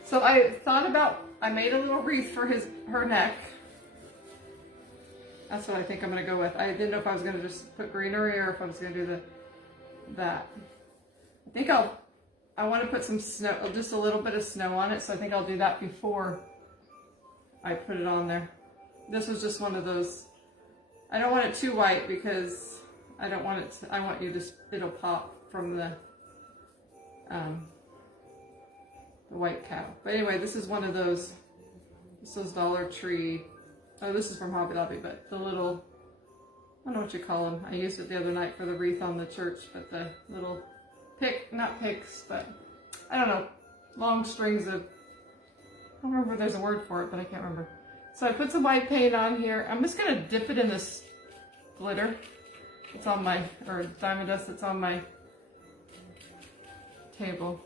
So I thought about, I made a little wreath for her neck. That's what I think I'm going to go with. I didn't know if I was going to just put greenery or if I was going to do that. I think I want to put some snow, just a little bit of snow on it. So I think I'll do that before I put it on there. This was just one of those. I don't want it too white because I don't want it to, I want you to, it'll pop from the white cow. But anyway, this is one of those, this is Dollar Tree. Oh, this is from Hobby Lobby, but the little, I don't know what you call them. I used it the other night for the wreath on the church, but the little not picks, but I don't know, long strings of, I don't remember if there's a word for it, but I can't remember. So I put some white paint on here. I'm just gonna dip it in this glitter. It's on my, or diamond dust that's on my table.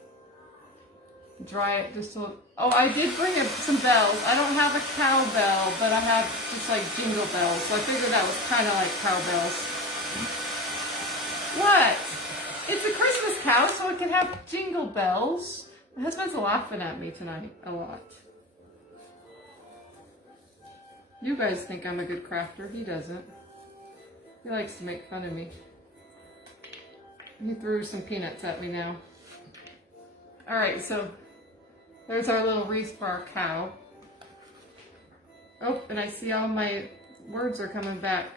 Dry it just a little. Oh, I did bring some bells. I don't have a cowbell, but I have just like jingle bells. So I figured that was kind of like cowbells. What? It's a Christmas cow, so it can have jingle bells. My husband's laughing at me tonight a lot. You guys think I'm a good crafter. He doesn't. He likes to make fun of me. He threw some peanuts at me now. Alright, so there's our little wreath for our cow. Oh, and I see all my words are coming back.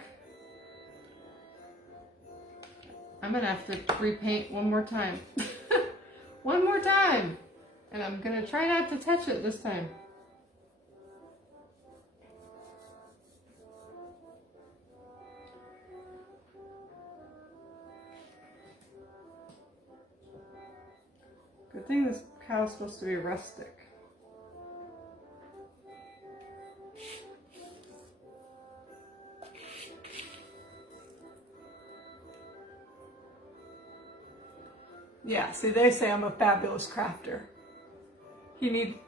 I'm gonna have to repaint one more time. One more time! And I'm gonna try not to touch it this time. Good thing this cow is supposed to be rustic. Yeah, see, they say I'm a fabulous crafter.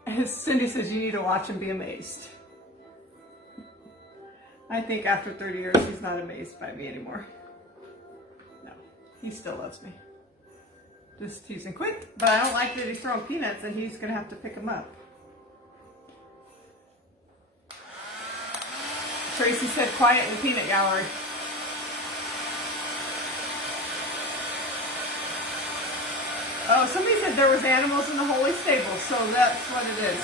As Cindy says, you need to watch and be amazed. I think after 30 years, he's not amazed by me anymore. No, he still loves me. Just teasing. Quit! But I don't like that he's throwing peanuts and he's gonna have to pick them up. Tracy said quiet in the peanut gallery. Oh, somebody said there was animals in the holy stable, so that's what it is.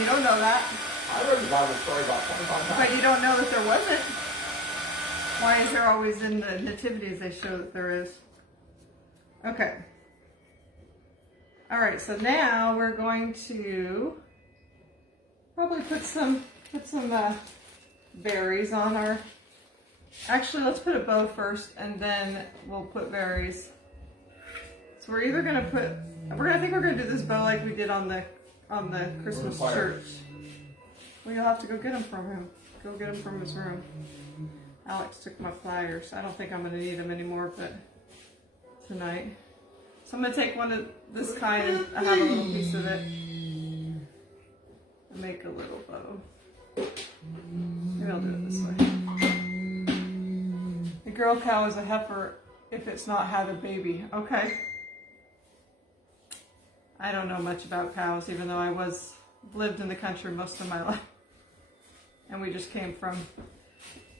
You don't know that. I read the Bible story about 25 times. But you don't know that there wasn't. Why is there always in the nativities they show that there is? Okay. All right, so now we're going to probably put some berries on our, actually let's put a bow first and then we'll put berries. So we're either gonna put, I think we're gonna do this bow like we did on the Christmas church. Well, you'll have to go get them from him. Go get them from his room. Alex took my pliers. I don't think I'm gonna need them anymore, but tonight. So I'm gonna take one of this kind and I have a little piece of it. And make a little bow. Maybe I'll do it this way. The girl cow is a heifer if it's not had a baby. Okay. I don't know much about cows, even though I lived in the country most of my life. And we just came from,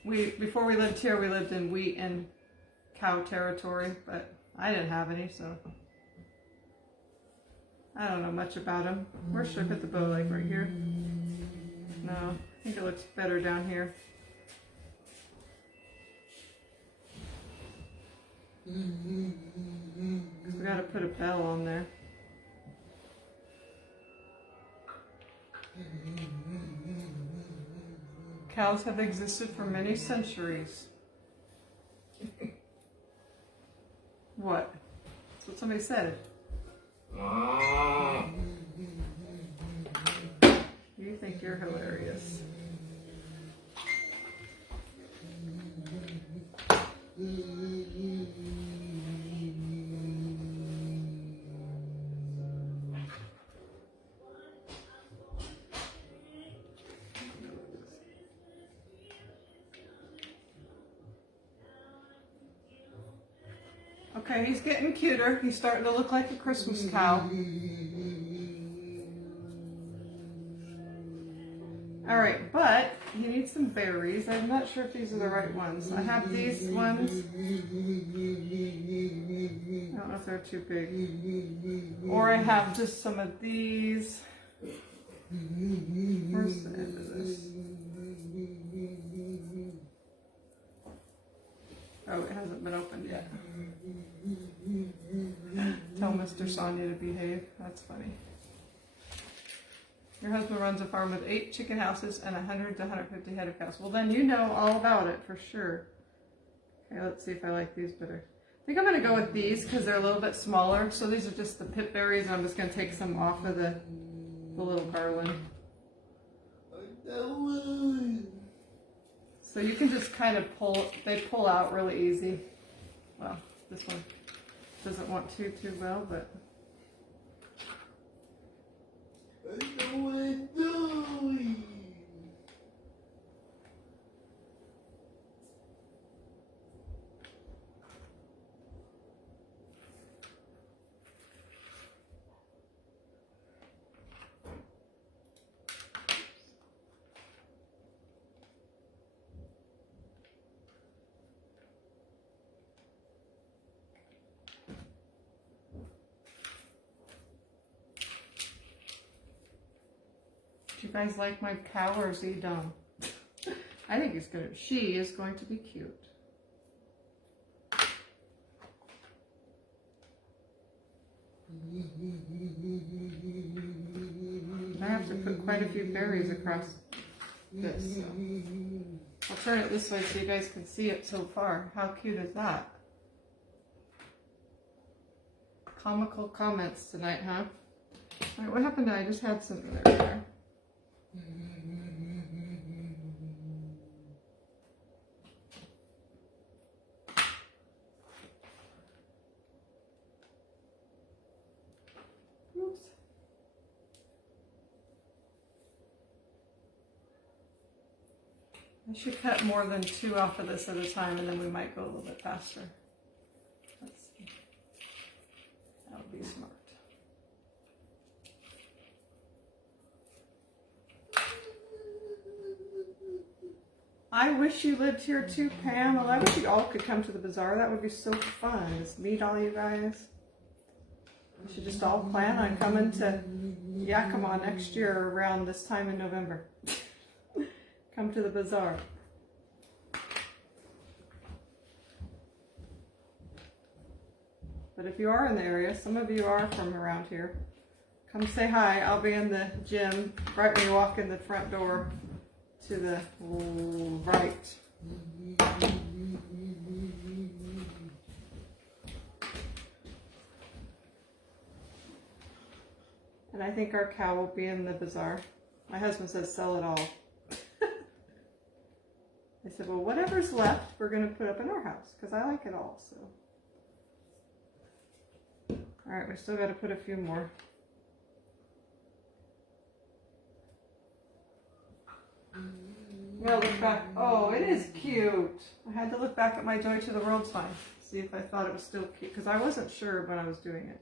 before we lived here, we lived in wheat and cow territory, but I didn't have any, so I don't know much about them. Where should I put the bow, like right here? No, I think it looks better down here. Because we got to put a bell on there. Cows have existed for many centuries. What? That's what somebody said. You think you're hilarious. Okay, he's getting cuter. He's starting to look like a Christmas cow. All right, but you need some berries. I'm not sure if these are the right ones. I have these ones. I don't know if they're too big. Or I have just some of these. Where's the end of this? Oh, it hasn't been opened yet. Tell Mr. Sonia to behave. That's funny. Your husband runs a farm with 8 chicken houses and 100 to 150 head of cows. Well, then you know all about it for sure. Okay, let's see if I like these better. I think I'm going to go with these because they're a little bit smaller. So these are just the pip berries. I'm just going to take some off of the little garland. So you can just kind of pull, they pull out really easy. Well, this one doesn't want to too well, but. I know what I'm doing. You guys like my cow or is he dumb? I think she is going to be cute. I have to put quite a few berries across this. So. I'll turn it this way so you guys can see it so far. How cute is that? Comical comments tonight, huh? All right, what happened? I just had something there. Oops. I should cut more than 2 off of this at a time and then we might go a little bit faster. Let's see. That would be smart. I wish you lived here too, Pam. Well, I wish you all could come to the bazaar. That would be so fun. Just meet all you guys. We should just all plan on coming to Yakima next year around this time in November. Come to the bazaar. But if you are in the area, some of you are from around here, come say hi. I'll be in the gym right when you walk in the front door. To the right. And I think our cow will be in the bazaar. My husband says sell it all. I said, well, whatever's left, we're going to put up in our house because I like it all. So, all right, we still got to put a few more. Yeah, look back. Oh, it is cute. I had to look back at my Joy to the World sign, see if I thought it was still cute, because I wasn't sure when I was doing it.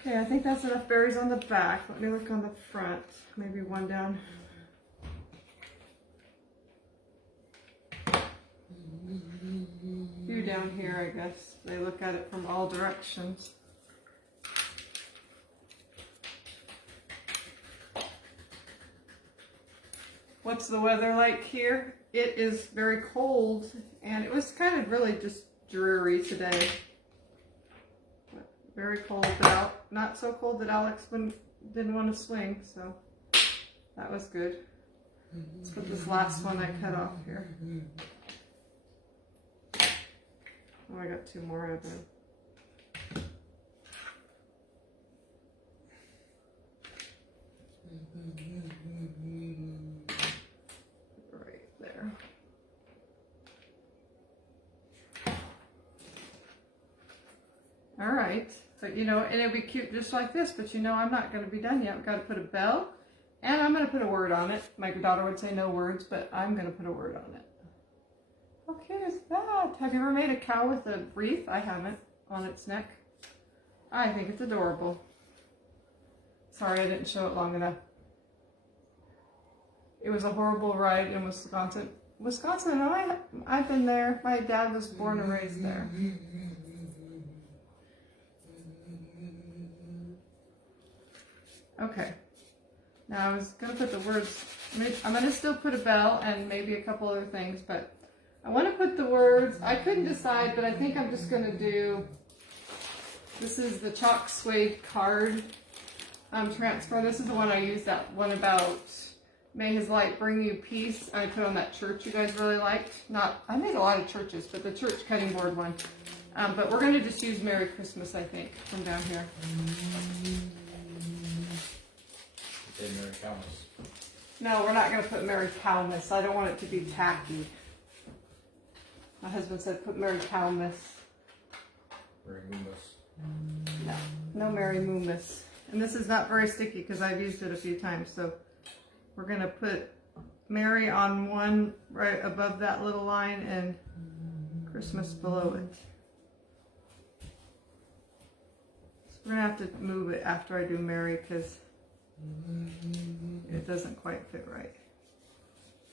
Okay, I think that's enough berries on the back. Let me look on the front. Maybe one down. A few down here, I guess. They look at it from all directions. What's the weather like here? It is very cold, and it was kind of really just dreary today. But very cold, but not so cold that Alex didn't want to swing, so that was good. Let's put this last one I cut off here. Oh, I got 2 more of them. All right, but you know, and it'd be cute just like this, but you know, I'm not going to be done yet. We've got to put a bell, and I'm going to put a word on it. My daughter would say no words, but I'm going to put a word on it. How cute is that? Have you ever made a cow with a wreath? I haven't, on its neck. I think it's adorable. Sorry, I didn't show it long enough. It was a horrible ride in Wisconsin. Wisconsin, I've been there. My dad was born and raised there. Okay. Now I was going to put the words, I'm going to still put a bell and maybe a couple other things, but I want to put the words, I couldn't decide, but I think I'm just going to do, this is the chalk suede card transfer. This is the one I used, that one about may his light bring you peace. I put on that church you guys really liked. I made a lot of churches, but the church cutting board one. But we're going to just use Merry Christmas, I think, from down here. Say Merry Christmas. No, we're not going to put Merry Cowmas. I don't want it to be tacky. My husband said put Merry Cowmas. Merry Moomas. No Merry Moomas. And this is not very sticky because I've used it a few times. So we're going to put Merry on one right above that little line and Christmas below it. So we're going to have to move it after I do Merry because it doesn't quite fit right.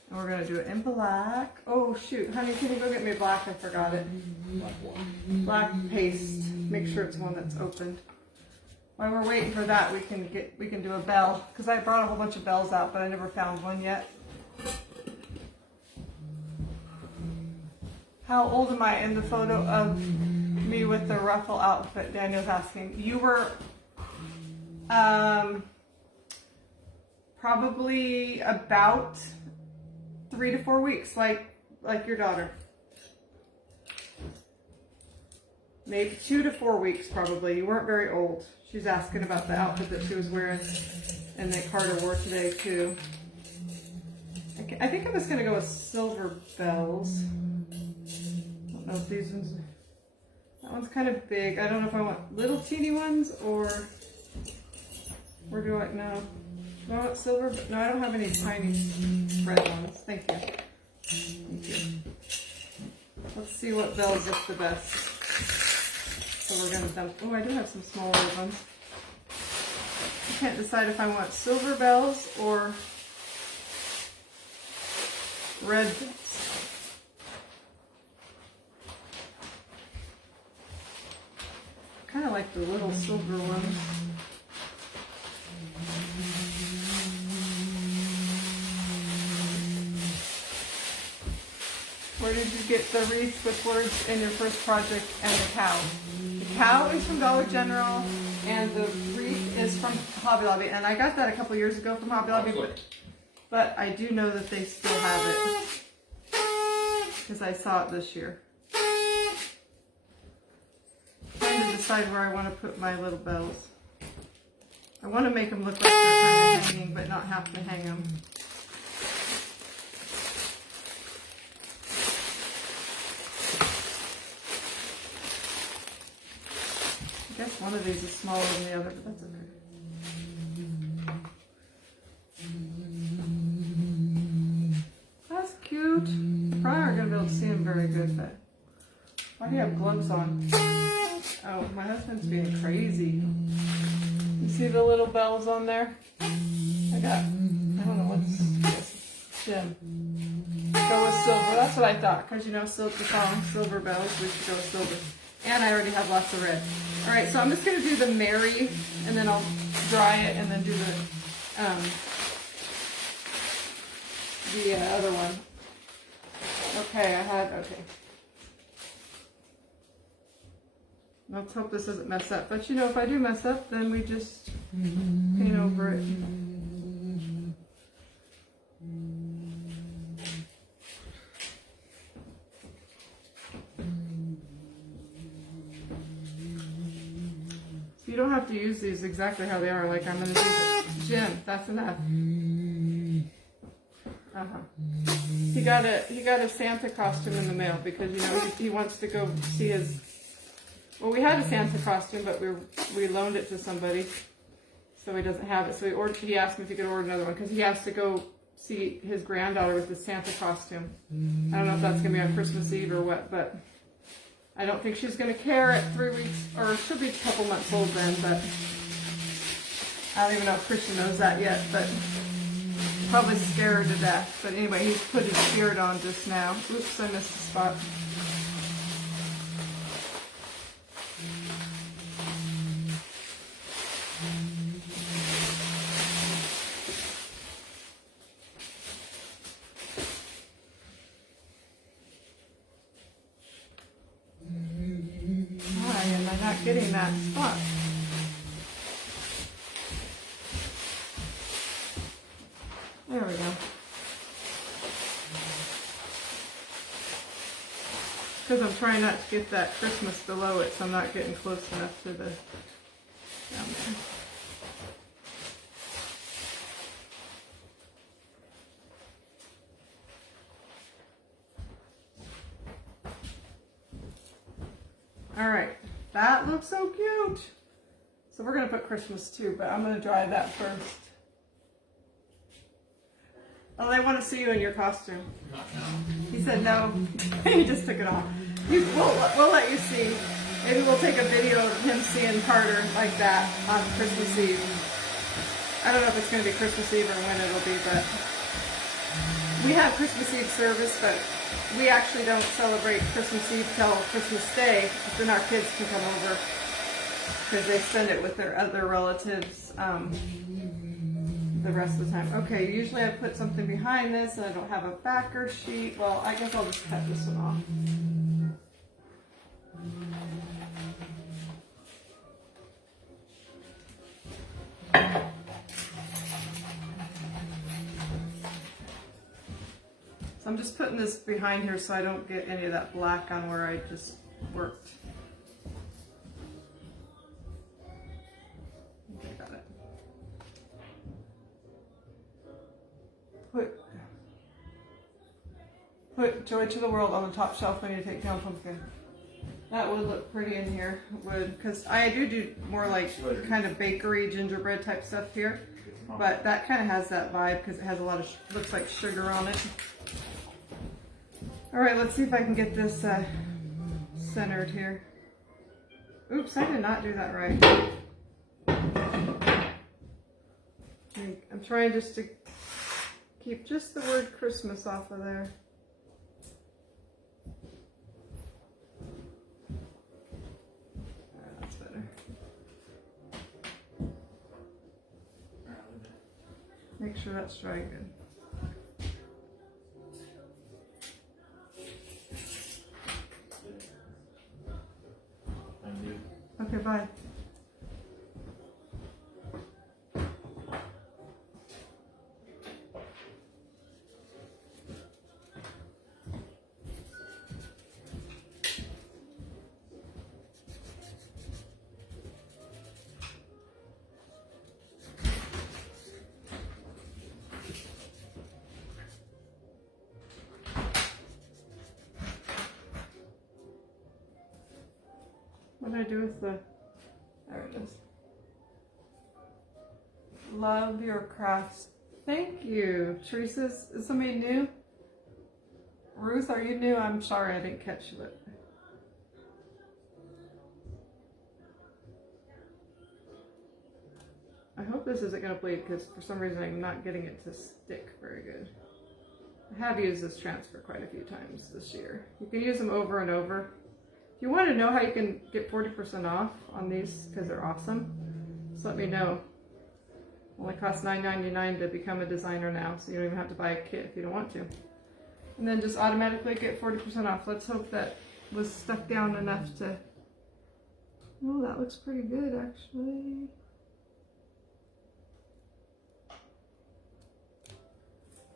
And we're going to do it in black. Oh shoot, honey, can you go get me black? I forgot it. Black paste. Make sure it's one that's opened. While we're waiting for that, we can do a bell because I brought a whole bunch of bells out, but I never found one yet. How old am I in the photo of me with the ruffle outfit? Daniel's asking. You were probably about 3 to 4 weeks, like your daughter. Maybe 2 to 4 weeks, probably. You weren't very old. She's asking about the outfit that she was wearing and that Carter wore today, too. I think I'm just going to go with silver bells. I don't know if these ones... That one's kind of big. I don't know if I want little teeny ones or do I... No. Do I want silver? No, I don't have any tiny red ones. Thank you. Thank you. Let's see what bells look the best. So we're going to dump... Oh, I do have some smaller ones. I can't decide if I want silver bells or red bells. I kind of like the little silver ones. Where did you get the wreath with words in your first project and the cow? The cow is from Dollar General and the wreath is from Hobby Lobby. And I got that a couple years ago from Hobby Lobby, but I do know that they still have it because I saw it this year. I'm trying to decide where I want to put my little bells. I want to make them look like they're kind of hanging, but not have to hang them. I guess one of these is smaller than the other, but that's okay. That's cute. Probably aren't going to be able to see them very good, but why do you have gloves on? Oh, my husband's being crazy. You see the little bells on there? I don't know what's this. Jim. Go with silver. That's what I thought, because you know, the song Silver Bells, we should go with silver. And I already have lots of red. Alright, so I'm just going to do the Merry, and then I'll dry it, and then do the other one. Okay. Let's hope this doesn't mess up. But you know, if I do mess up, then we just paint over it. You don't have to use these exactly how they are, like I'm going to do. Jim, that's enough. He got a Santa costume in the mail because you know he wants to go see his. Well, we had a Santa costume, but we loaned it to somebody, so he doesn't have it. So he asked me if he could order another one because he has to go see his granddaughter with the Santa costume. I don't know if that's gonna be on Christmas Eve or what, but. I don't think she's going to care at 3 weeks, or she'll be a couple months old then, but I don't even know if Christian knows that yet, but probably scare her to death. But anyway, he's put his spirit on just now. Oops, I missed a spot. not getting that spot. There we go. Because I'm trying not to get that Christmas below it, so I'm not getting close enough to the down there. All right, that looks so cute. So we're gonna put Christmas too, but I'm gonna dry that first. Oh, they want to see you in your costume. Not now. He said no. He just took it off. We'll let you see. Maybe we'll take a video of him seeing Carter like that on Christmas Eve. I don't know if it's going to be Christmas Eve or when it'll be, but we have Christmas Eve service, but we actually don't celebrate Christmas Eve till Christmas Day. Then our kids can come over because they spend it with their other relatives the rest of the time. Okay, usually I put something behind this and I don't have a backer sheet. Well, I guess I'll just cut this one off. So I'm just putting this behind here so I don't get any of that black on where I just worked. Okay, got it. Put Joy to the World on the top shelf when you take down pumpkin. That would look pretty in here, would, because I do more like kind of bakery gingerbread type stuff here, but that kind of has that vibe because it has a lot of, looks like sugar on it. All right, let's see if I can get this centered here. Oops, I did not do that right. I'm trying just to keep just the word Christmas off of there. That's better. Make sure that's dry good. Okay, bye. What did I do with the, there it is. Love your crafts. Thank you. Teresa, is somebody new? Ruth, are you new? I'm sorry I didn't catch it. I hope this isn't going to bleed because for some reason I'm not getting it to stick very good. I have used this transfer quite a few times this year. You can use them over and over. If you want to know how you can get 40% off on these because they're awesome, just let me know. Only costs $9.99 to become a designer now, so you don't even have to buy a kit if you don't want to. And then just automatically get 40% off. Let's hope that was stuck down enough to... Oh, that looks pretty good actually.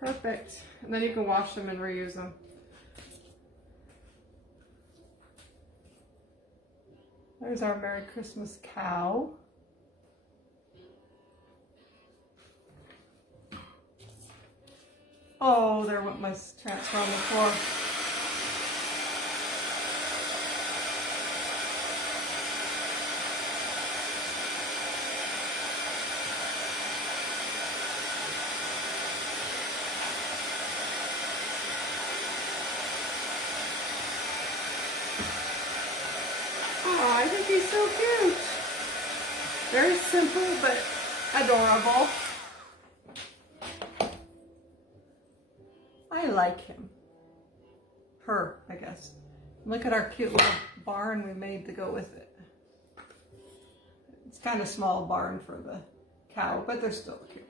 Perfect. And then you can wash them and reuse them. There's our Merry Christmas cow. Oh, there went my transfer on the floor. Oh, I think he's so cute. Very simple, but adorable. I like him. Her, I guess. Look at our cute little barn we made to go with it. It's kind of small barn for the cow, but they're still cute.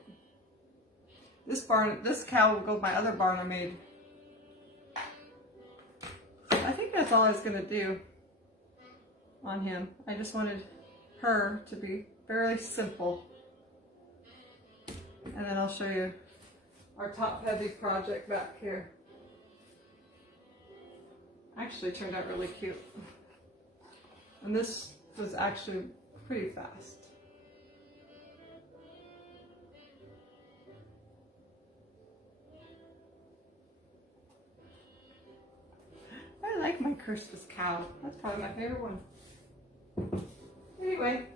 This cow will go with my other barn I made. I think that's all I was gonna do. on him. I just wanted her to be fairly simple. And then I'll show you our top heavy project back here. Actually turned out really cute. And this was actually pretty fast. I like my Christmas cow. That's probably my favorite one. Anyway,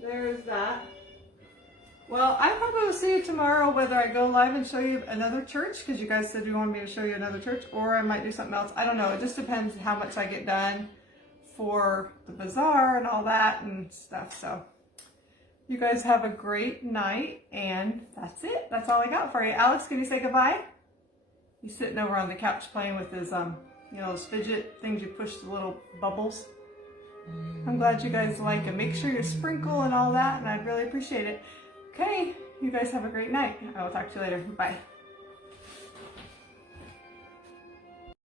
there's that. Well, I probably will see you tomorrow, whether I go live and show you another church, because you guys said you wanted me to show you another church, or I might do something else. I don't know. It just depends how much I get done for the bazaar and all that and stuff. So you guys have a great night, and that's it. That's all I got for you. Alex, can you say goodbye? He's sitting over on the couch playing with his, you know, those fidget things you push the little bubbles. I'm glad you guys like them. Make sure you sprinkle and all that, and I'd really appreciate it. Okay, you guys have a great night. I will talk to you later. Bye.